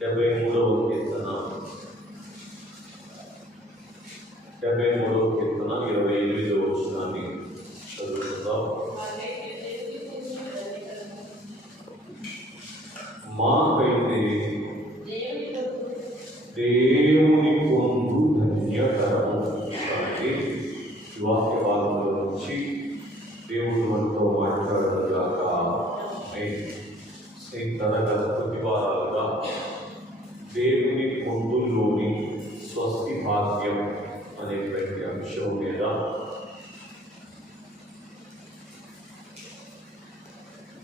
73వ కీర్తన 28వ వచనాన్ని చదువుకుందాం. మాకైతే దేవుని పొందు ధన్యకరము. అంటే ఈ వాక్య భాగంలో నుంచి దేవుడు మనతో మాట్లాడగాక. తరగతి ప్రతి వారాలుగా దేవుని పొందుల్లోని స్వస్తి భాగ్యం అనేటువంటి అంశం మీద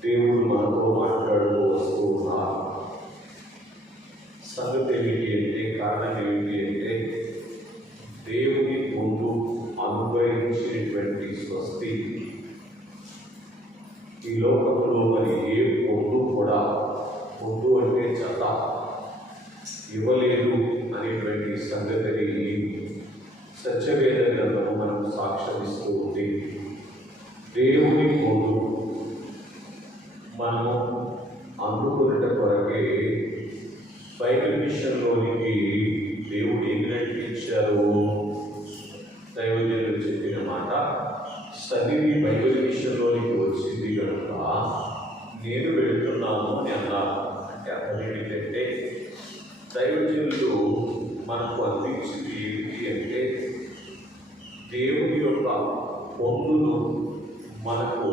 దేవుడు మనతో మాట్లాడుతూ వస్తూ ఉన్నారు. సంగతి ఏమిటి అంటే, కారణం ఏమిటి అంటే, దేవుని పొందు అనుభవించినటువంటి స్వస్తి ఈ లోకంలో మరి ఏ పొందు కూడా పొందు అంటే జత ఇవ్వలేదు అనేటువంటి సంగతిని సత్యవేద గ్రంథము మనకు సాక్ష్యమిస్తూ ఉంది. దేవుని పొందు మనము అందుకునేట కొరకే బైబిల్ మిషన్లోనికి దేవుడు ఏమి నడిపించారు? దైవజనులు చెప్పిన మాట, సన్నిధి బైబిల్ మిషన్లోనికి వచ్చింది కనుక నేను వెళుతున్నాను అని అన్నారు. అంటే అర్థం ఏంటంటే, దైవజనులు మనకు అందించింది ఏమిటి అంటే, దేవుని యొక్క పొందును మనకు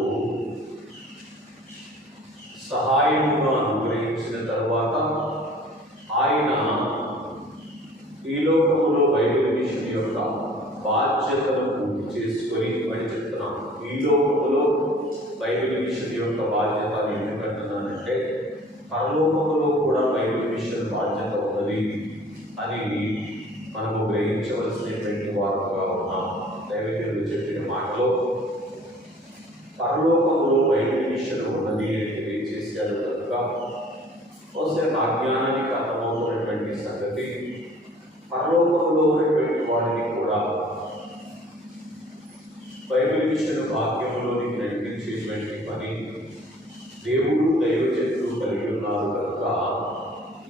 సహాయముగా అనుగ్రహించిన తర్వాత ఆయన ఈ లోకంలో బైబిల్ మిషన్ యొక్క బాధ్యతను పూర్తి చేసుకొని అని చెప్తున్నాను. ఈ లోకంలో బైబిల్ మిషన్ యొక్క బాధ్యత ఎందుకంటున్నానంటే, పరలోకంలో కూడా బైబిల్ మిషన్ బాధ్యత ఉన్నది అని మనము గ్రహించవలసినటువంటి వారుగా ఉన్నాం. దైవజనులు చెప్పిన మాటలో పరలోకంలో బైబిల్ మిషన్ ఉన్నది అని తెలియజేశారు కనుక ఒకసారి ఆ జ్ఞానానికి అర్థమవుతున్నటువంటి సంగతి, పరలోకంలో ఉన్నటువంటి వాడిని కూడా బైబిల్ మిషన్ వాక్యంలోనికి నడిపించేటువంటి పని దేవుడు దైవజనులు కలిగి ఉన్నారు కనుక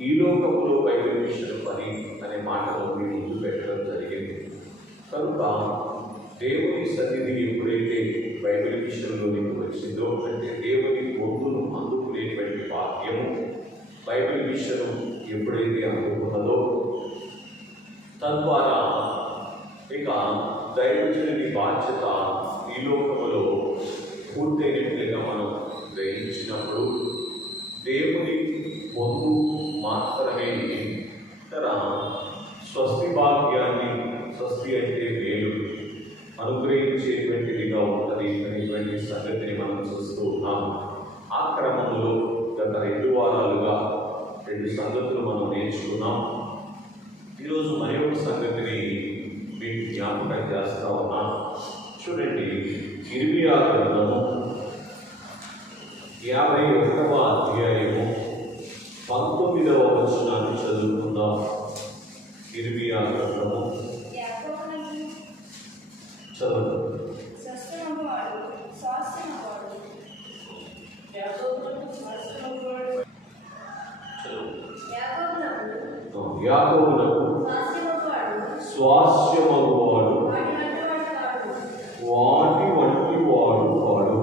ఈ లోకంలో బైబిల్ మిషన్ పని అనే మాటను మీ ముందు పెట్టడం జరిగింది. కనుక దేవుని సన్నిధి ఎప్పుడైతే బైబిల్ మిషన్లోనికి వచ్చిందో, అంటే దేవుని పొందును అందుకునేటువంటి వాక్యము బైబిల్ మిషన్ ఎప్పుడైతే అందుకున్నదో, తద్వారా ఇక దైవజనుని బాధ్యత ఈ లోకములో పూర్తయినట్లుగా మనం గ్రహించినప్పుడు దేవుని పొందు మాత్రమే స్వస్తి భాగ్యాన్ని, స్వస్తి అంటే మేలు అనుగ్రహించేటువంటిదిగా ఉంటుంది అనేటువంటి సంగతిని మనం చూస్తూ ఉన్నాం. ఆ క్రమంలో గత 2 వారాలుగా 2 సంగతులు మనం నేర్చుకున్నాం. ఈరోజు మరి ఒక సంగతిని మీకు జ్ఞాపకం చేస్తా ఉన్నాం. చూడండి, ఇర్మియా గ్రంథము 51వ అధ్యాయము 19వ వచనాన్ని చదువుకుందాం. ఇర్మియా గ్రంథము చదువు. యాకోబునకు స్వాస్యమగువాడు వాటి వంటి వాడు కాడు.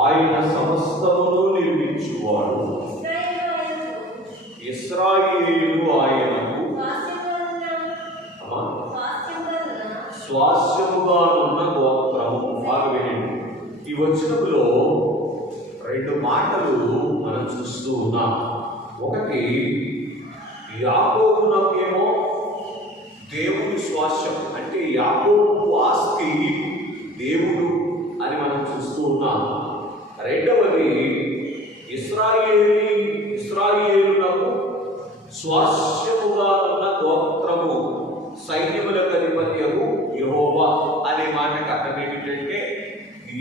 ఆయన సమస్తమును నిర్మించువాడు. ఇశ్రాయేలు ఆయనకు స్వాస్యముగా ఉన్న గోత్రము. బాగా వినండి, ఈ వచనంలో 2 మాటలు మనం చూస్తూ ఉన్నాం. ఒకటి, యాకోబునకేమో దేవుని స్వాస్యం, అంటే యాకోబు ఆస్తి దేవుడు అని మనం చూస్తూ ఉన్నాం. రెండవది, ఇశ్రాయేలునకు స్వాస్యముగా ఉన్న గోత్రము, సైన్యములకు అధిపత్యము యెహోవా అనే మాటకు అర్థం ఏమిటంటే,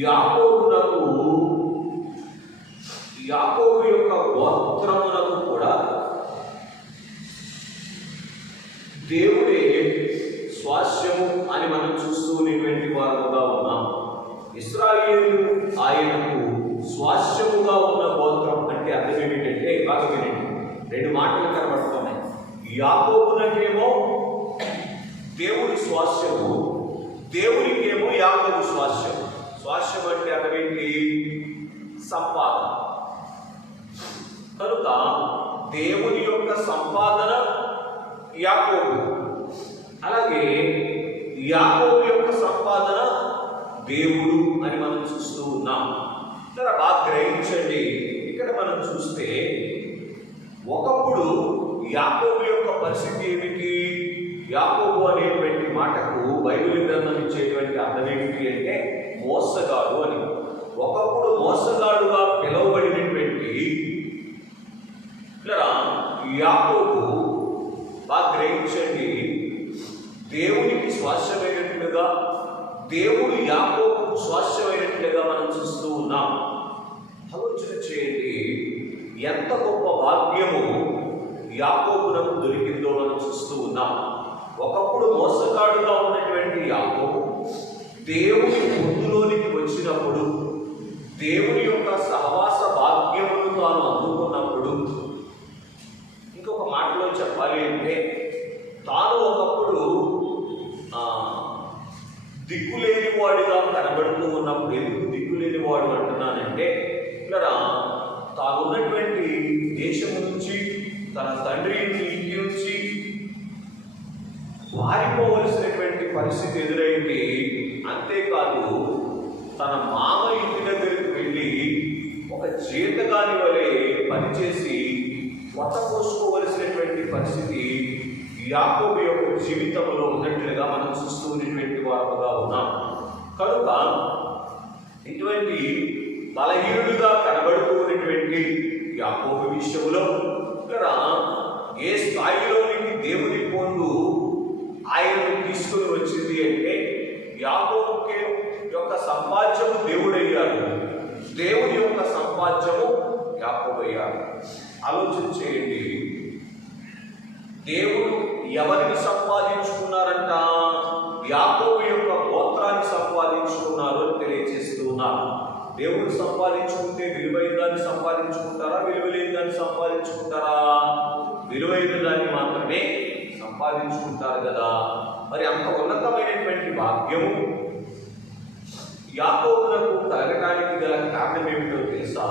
యాకోబు యొక్క గోత్రములకు కూడా దేవుడే స్వాస్యము అని మనం చూస్తూ ఉన్నటువంటి వారుగా ఉన్నాం. ఇశ్రాయేలు ఆయనకు స్వాస్యముగా ఉన్న గోత్రం అంటే అర్థం బాగా వినండి, రెండు మాటలు కనబడుతున్నాయి. యాకోబునకేమో దేవుడి స్వాస్థ్యము, దేవునికేమో యాకోబు స్వాస్థ్యం. స్వాస్థ్యం అంటే అర్థమేంటి? సంపాదన. కనుక దేవుని యొక్క సంపాదన యాకోబు, అలాగే యాకోబు యొక్క సంపాదన దేవుడు అని మనం చూస్తూ ఉన్నాం. ఇక్కడ బాగా గ్రహించండి. ఇక్కడ మనం చూస్తే ఒకప్పుడు యాకోబు యొక్క పరిస్థితి ఏమిటి? యాకోబు అనేటువంటి మాటకు బైబిల్ గ్రంథం ఇచ్చేటువంటి అర్థం ఏమిటి అంటే మోసగాడు అని. ఒకప్పుడు మోసగాడుగా పిలువబడినటువంటి యాకోబు బాగా గ్రహించండి, దేవునికి స్వాస్థ్యమైనట్లుగా, దేవుడు యాకోబుకు స్వాస్థ్యమైనట్లుగా మనం చూస్తూ ఉన్నాం. ఆలోచన చేయండి, ఎంత గొప్ప భాగ్యము యాకోబునకు దొరికిందో మనం చూస్తూ ఉన్నాం. ఒకప్పుడు మోసగాడుగా ఉన్నటువంటి యాకోబు దేవుని పొందులోనికి వచ్చినప్పుడు, దేవుని యొక్క సహవాస భాగ్యమును తాను అందుకున్నప్పుడు, ఇంకొక మాటలో చెప్పాలి అంటే తాను ఒకప్పుడు దిక్కులేని వాడిగా కనబడుతూ ఉన్నప్పుడు, ఎందుకు దిక్కులేని వాడు అంటున్నానంటే ఇక్కడ తాను ఉన్నటువంటి దేశం నుంచి, తన తండ్రి ఇంటి నుంచి పారిపోవలసినటువంటి పరిస్థితి ఎదురైంది. అంతేకాదు తన మామ ఇంటి దగ్గరికి వెళ్ళి ఒక జీతగాని వలె పనిచేసి పొట్ట పోసుకోవలసినటువంటి పరిస్థితి యాకోబు యొక్క జీవితంలో ఉన్నట్లుగా మనం చూస్తూ ఉన్నటువంటి వారుగా ఉన్నాం. కనుక ఇటువంటి బలహీనుడిగా కనబడుతూ ఉన్నటువంటి యాకోబు విషయంలో ఇక్కడ ఏ స్థాయిలోనికి దేవుని పొందు ఆయనను తీసుకుని వచ్చింది అంటే యాకోబుకి యొక్క సంపాద్యము దేవుడయ్యాడు, దేవుని యొక్క సంపాద్యము యాకోబు అయ్యాడు. ఆలోచన చేయండి, దేవుడు ఎవరిని సంపాదించుకున్నారంట? యాకోబు యొక్క గోత్రాన్ని సంపాదించుకున్నారు అని తెలియజేస్తూ ఉన్నారు. దేవుడు సంపాదించుకుంటే విలువైన దాన్ని సంపాదించుకుంటారా, విలువలేని దాన్ని సంపాదించుకుంటారా? విలువైన దాన్ని మాత్రమే సంపాదించుకుంటారు కదా. మరి అంత ఉన్నతమైనటువంటి భాగ్యము యాకోబునకు కలగటానికి గల కారణం ఏమిటో తెలుసా?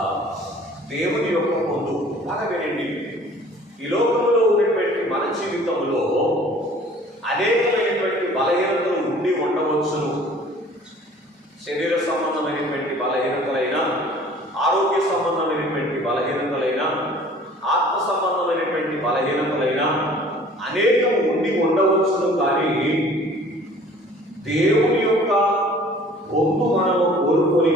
దేవుని యొక్క పొందు. బాగా వినండి, ఈ లోకంలో ఉన్నటువంటి మన జీవితంలో అనేకమైనటువంటి బలహీనతలు ఉండి ఉండవచ్చును. శరీర సంబంధమైనటువంటి బలహీనతలైనా, ఆరోగ్య సంబంధమైనటువంటి బలహీనతలైనా, ఆత్మ సంబంధమైనటువంటి బలహీనతలైనా అనేకం ఉండి ఉండవచ్చును. కానీ దేవుని యొక్క పొందు మనము కోరుకొని,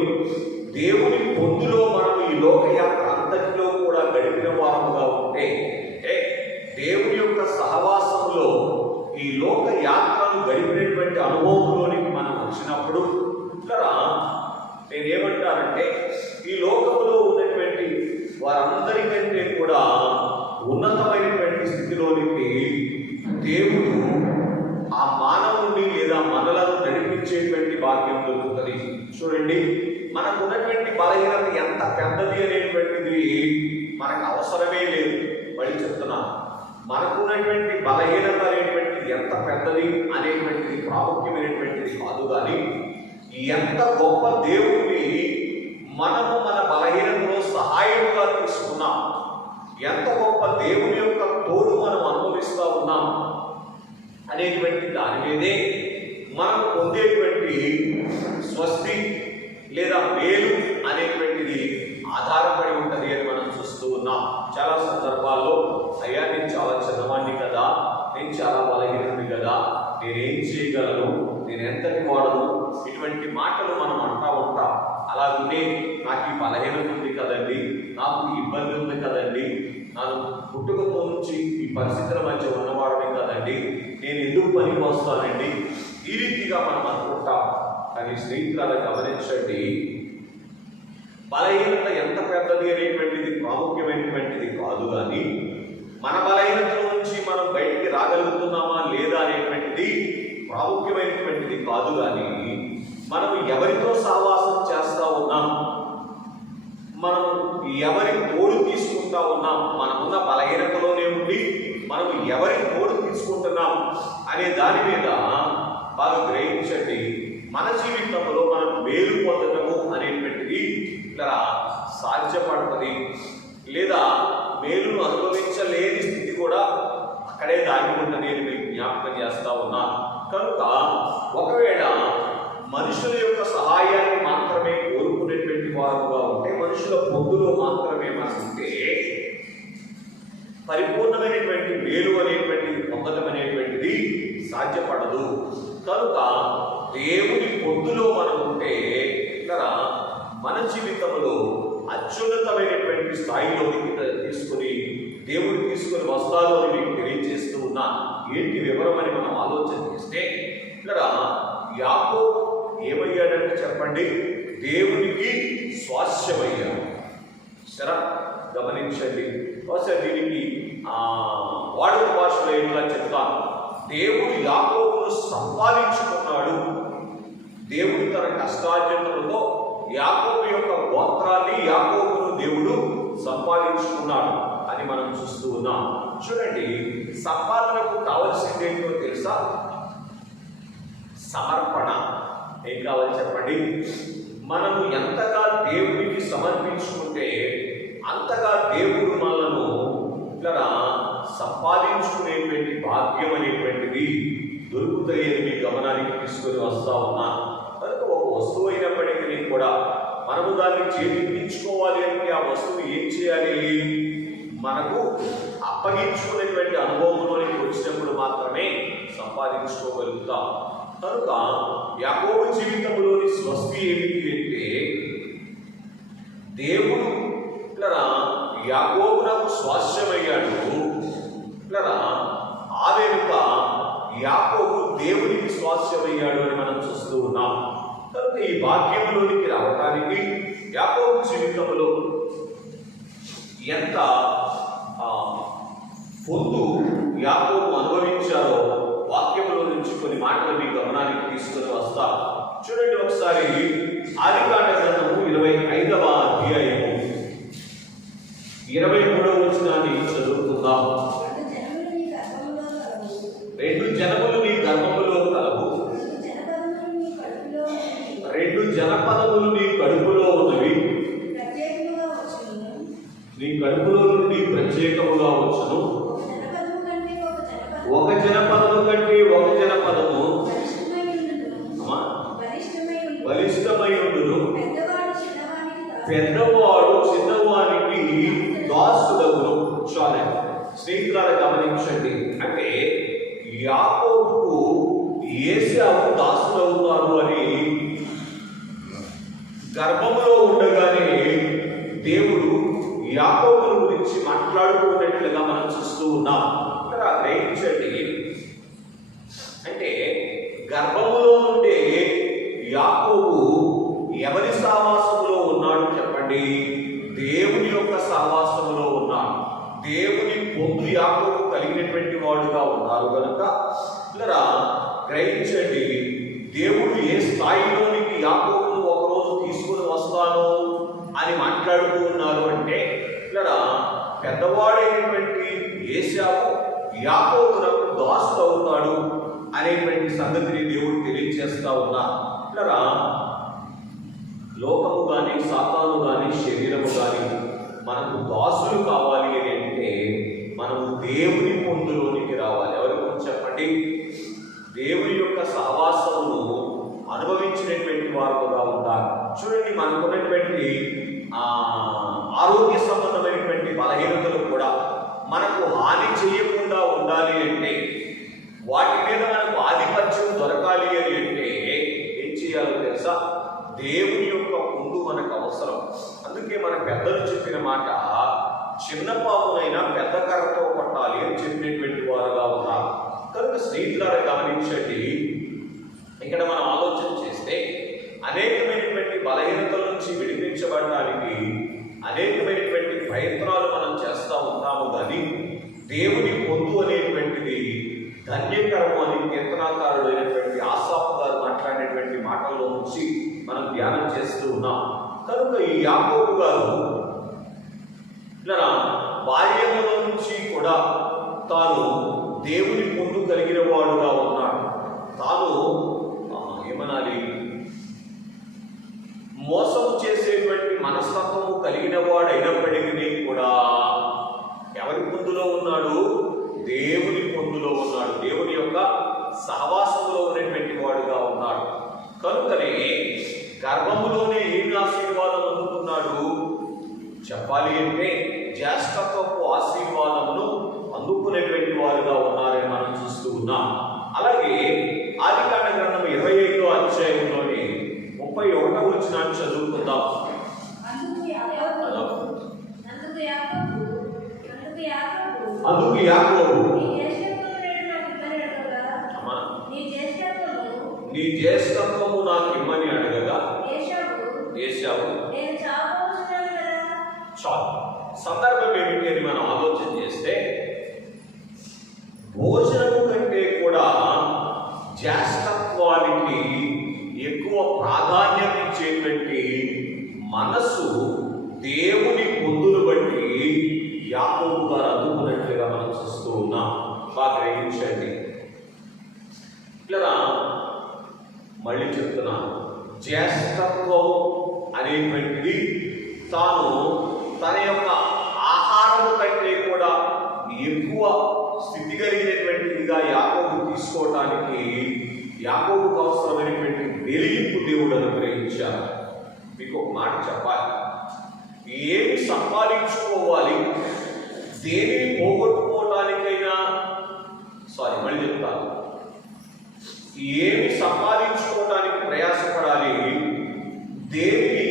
దేవుని పొందులో మనం ఈ లోకయాత్ర అంతటిలో కూడా గడిపిన వారముగా ఉంటే, దేవుని యొక్క సహవాసంలో ఈ లోక యాత్రను గడిపినటువంటి అనుభవంలోనికి మనం వచ్చినప్పుడు ఇక్కడ నేనేమంటానంటే ఈ లోకంలో ఉన్నటువంటి వారందరికంటే కూడా ఉన్నతమైనటువంటి స్థితిలోనికి దేవుడు ఆ మానవుని లేదా మనలను నడిపించేటువంటి భాగ్యం దొరుకుతుంది. చూడండి, మనకు ఉన్నటువంటి బలహీనత ఎంత పెద్దది అనేటువంటిది మనకు అవసరమే లేదు. మళ్ళీ చెప్తున్నాను, మనకున్నటువంటి బలహీనత అనేటువంటిది ఎంత పెద్దది అనేటువంటిది ప్రాముఖ్యమైనటువంటిది కాదు. కానీ ఎంత గొప్ప దేవుడిని మనము మన బలహీనతలో సహాయముగా తీసుకున్నాం, ఎంత గొప్ప దేవుని యొక్క తోడు మనం అనుభవిస్తూ ఉన్నాం అనేటువంటి దాని మీదే మనం పొందేటువంటి స్వస్తి లేదా మేలు అనేటువంటిది ఆధారపడి ఉంటుంది అని మనం చూస్తూ ఉన్నాం. చాలా సందర్భాల్లో అయ్యా నేను చాలా చిన్నవాడిని కదా, నేను చాలా బలహీనుడిని కదా, నేనేం చేయగలను, నేను ఎంతటి వాడను, ఇటువంటి మాటలు మనం అంటూ ఉంటాం. అలాగే నాకు ఈ బలహీనత ఉంది కదండి, నాకు ఈ ఇబ్బంది ఉంది కదండి, నాకు పుట్టుకతో నుంచి ఈ పరిస్థితుల మధ్య ఉన్నవాడిని కదండి, నేను ఎందుకు పనికి వస్తానండి, ఈ రీతిగా మనం అనుకుంటాం. కానీ స్నేహితులను గమనించండి, బలహీనత ఎంత పెద్దది అనేటువంటిది ప్రాముఖ్యమైనటువంటిది కాదు. కానీ మన బలహీనత నుంచి మనం బయటికి రాగలుగుతున్నామా లేదా అనేటువంటిది ప్రాముఖ్యమైనటువంటిది కాదు. కానీ మనం ఎవరితో సహవాసం చేస్తూ ఉన్నాం, మనం ఎవరి తోడు తీసుకుంటా ఉన్నాం, మనకున్న బలహీనతలోనే ఉండి మనం ఎవరి తోడు తీసుకుంటున్నాం అనే దాని మీద బాగా గ్రహించండి. మన జీవితంలో మనం మేలు పొందటము అనేటువంటిది ఇలా సాధ్యపడుతుంది, లేదా మేలును అనుభవించలేని స్థితి కూడా అక్కడే దాగి ఉందని నేను మీకు జ్ఞాపకం చేస్తా ఉన్నా. కనుక ఒకవేళ మనుషుల యొక్క సహాయాన్ని మాత్రమే కోరుకునేటువంటి వారుగా ఉంటే, మనుషుల పొందులో మాత్రమే మనం ఉంటే పరిపూర్ణమైనటువంటి మేలు అనేటువంటిది పొందడం అనేటువంటిది సాధ్యపడదు. కనుక దేవుని పొందులో మనం ఉంటే ఇక్కడ మన జీవితంలో అత్యున్నతమైనటువంటి స్థాయిలోనికి తీసుకుని దేవుడు తీసుకుని వస్తాడు అని మీకు తెలియజేస్తూ ఉన్నా. ఏంటి వివరం అని మనం ఆలోచన చేస్తే, ఇక్కడ యాకోబు ఏమయ్యాడంటే చెప్పండి, దేవునికి స్వాస్యమయ్యాడు. సరే, గమనించండి. ఒకసారి దీనికి వాడుక భాషలో ఇలా చెప్తాను. దేవుడు యాకోబును సంపాదించుకున్నాడు. దేవుడు తన కష్టార్జనలతో యాకోబు యొక్క గోత్రాన్ని, యాకోబును దేవుడు సంపాదించుకున్నాడు అని మనం చూస్తూ ఉన్నాం. చూడండి, సంపాదనకు కావలసింది ఏంటో తెలుసా? సమర్పణ. ఏం కావాలి చెప్పండి? మనము ఎంతగా దేవునికి సమర్పించుకుంటే అంతగా దేవుడు మనలను ఇలా సంపాదించుకునేటువంటి భాగ్యం అనేటువంటిది దొరుకుతాయి అని మీ గమనానికి తీసుకొని వస్తా ఉన్నా. కనుక ఒక వస్తువు అయినప్పటికీ కూడా మనము దాన్ని చేయించుకోవాలి అంటే ఆ వస్తువు ఏం చేయాలి? మనకు అప్పగించుకునేటువంటి అనుభవంలోనికి వచ్చినప్పుడు మాత్రమే సంపాదించుకోగలుగుతాం. కనుక యాకోబు జీవితంలోని స్వస్తి ఏమిటి అంటే, దేవుడు ఇలా యాకోబునకు స్వాస్యమయ్యాడు. ఇలా ఆ వెనుక యాకోబు దేవునికి స్వాస్యమయ్యాడు అని మనం చూస్తూ ఉన్నాం. కనుక ఈ భాగ్యంలోనికి రావడానికి యాకోబు జీవితంలో ఎంత పొందు యాకోబు అనుభవించారో వాక్యములో నుంచి కొన్ని మాటలు మీ గమనానికి తీసుకొని వస్తా. చూడండి ఒకసారి ఆదికాండ గ్రంథము 25వ అధ్యాయము 23వ వచనాన్ని చదువుకుందాం. రెండు జనములు నీ గర్భములో కలవు, రెండు జనపదములు నీ కడుపులో ఉన్నవి, నీ కడుపులో నుండి ప్రత్యేకముగా వచ్చును. ఒక జనపదము కంటే ఒక జనపదము బలిష్టమై ఉండును, పెద్దవాడు చిన్నవానికి దాసుడగును. చాలే స్నేహితులారా, గమనించండి. అంటే యాకోబుకు ఏశావు దాసుడవుతారు అని గర్భములో ఉండగానే దేవుడు యాకోబును గురించి మాట్లాడుకున్నట్లుగా మనం చూస్తూ ఉన్నాం. గ్రహించండి. అంటే గర్భములో నుండే యాకోబు ఎవరి సావాసములో ఉన్నాడు చెప్పండి? దేవుని యొక్క సావాసములో ఉన్నాడు. దేవుని పొందు యాకోబు కలిగినటువంటి వాడుగా ఉన్నారు. కనుక ఇలా గ్రహించండి, దేవుడు ఏ స్థాయిలోనికి యాకోబును ఒకరోజు తీసుకుని వస్తాను అని మాట్లాడుతూ ఉన్నారు అంటే, ఇలా పెద్దవాడైనటువంటి ఏశావు యాకోబునకు దాసుడు అవుతాడు అనేటువంటి సంగతిని దేవుడు తెలియజేస్తా ఉన్నా. ఇలా లోకము కానీ, సాతాను కానీ, శరీరము కానీ మనకు దాసులు కావాలి అని అంటే మనము దేవుని పొందులోనికి రావాలి. ఎవరి గురించి చెప్పండి? దేవుని యొక్క సహవాసమును అనుభవించినటువంటి వారుగా ఉంటారు. చూడండి, మనకున్నటువంటి ఆరోగ్య సంబంధమైనటువంటి బలహీనతలు కూడా మనకు హాని చేయకుండా ఉండాలి అంటే, వాటి మీద మనకు ఆధిపత్యం దొరకాలి అని అంటే ఏం చేయాలో తెలుసా? దేవుని యొక్క ముందు మనకు అవసరం. అందుకే మన పెద్దలు చెప్పిన మాట, చిన్న పామునైనా పెద్ద కర్రతో కొట్టాలి అని చెప్పినటువంటి వారుగా ఉన్నారు. కనుక స్నేహితులారా, గమనించండి. ఇక్కడ మనం ఆలోచన చేస్తే అనేకమైనటువంటి బలహీనతల నుంచి విడిపించబడడానికి అనేకమైనటువంటి ప్రయత్నాలు మనం చేస్తూ ఉంటాము. కానీ దేవుని పొందు అనేటువంటిది ధన్యకరము అని కీర్తనాకారుడు అయినటువంటి ఆసాపు గారు మాట్లాడినటువంటి మాటల్లో నుంచి మనం ధ్యానం చేస్తూ ఉన్నాం. కనుక ఈ యాకోబు గారు ఇలా బాల్యములో నుంచి కూడా తాను దేవుని పొందు కలిగిన వాడుగా ఉన్నాడు. తాను ఏమనాలి, మోసము చేసేటువంటి మనస్తత్వము కలిగిన వాడైనప్పటికీ కూడా ఎవరి పొందులో ఉన్నాడు? దేవుని పొందులో ఉన్నాడు. దేవుని యొక్క సహవాసంలో ఉన్నటువంటి వాడుగా ఉన్నాడు. కనుకనే గర్భములోనే ఏమి ఆశీర్వాదం అందుకున్నాడు చెప్పాలి అంటే జ్యేష్ఠత్వపు ఆశీర్వాదమును అందుకునేటువంటి వారుగా ఉన్నారని మనం చూస్తూ ఉన్నాం. అలాగే ఆదికాండ గ్రంథం 25వ అధ్యాయంలోని 31వ వచనాన్ని చదువుకుందాం. అందుకు యాకోబు నీ జ్యేష్ఠత్వము నాకు ఇమ్మని అడగగా ఏశావు. చాలు. సందర్భం ఏమిటి అని మనం ఆలోచన చేస్తే, భోజనము కంటే కూడా జ్యేష్ఠత్వానికి ఎక్కువ ప్రాధాన్యం ఇచ్చేటువంటి మనస్సు దేవుని పొందులు బట్టి యాకోబు గారు అందుకున్నట్లుగా మనం చూస్తూ ఉన్నాం. బాగా గ్రహించండి. ఇలా మళ్ళీ చెప్తున్నాను, జ్యేష్ఠత్వం అనేటువంటిది తాను తన యొక్క ఆహారం కంటే కూడా ఎక్కువ స్థితి కలిగినటువంటిదిగా యాకోబు తీసుకోవటానికి యాకోబుకు అవసరమైనటువంటి వెలిగింపు దేవుడు అనుగ్రహించారు. మీకు ఒక మాట చెప్పాలి, ఏమి సంపాదించుకోవాలి, దేనిని పోగొట్టుకోవటానికైనా మళ్ళీ చెప్తాను, ఏమి సంపాదించుకోవటానికి ప్రయాసపడాలి, దేనిని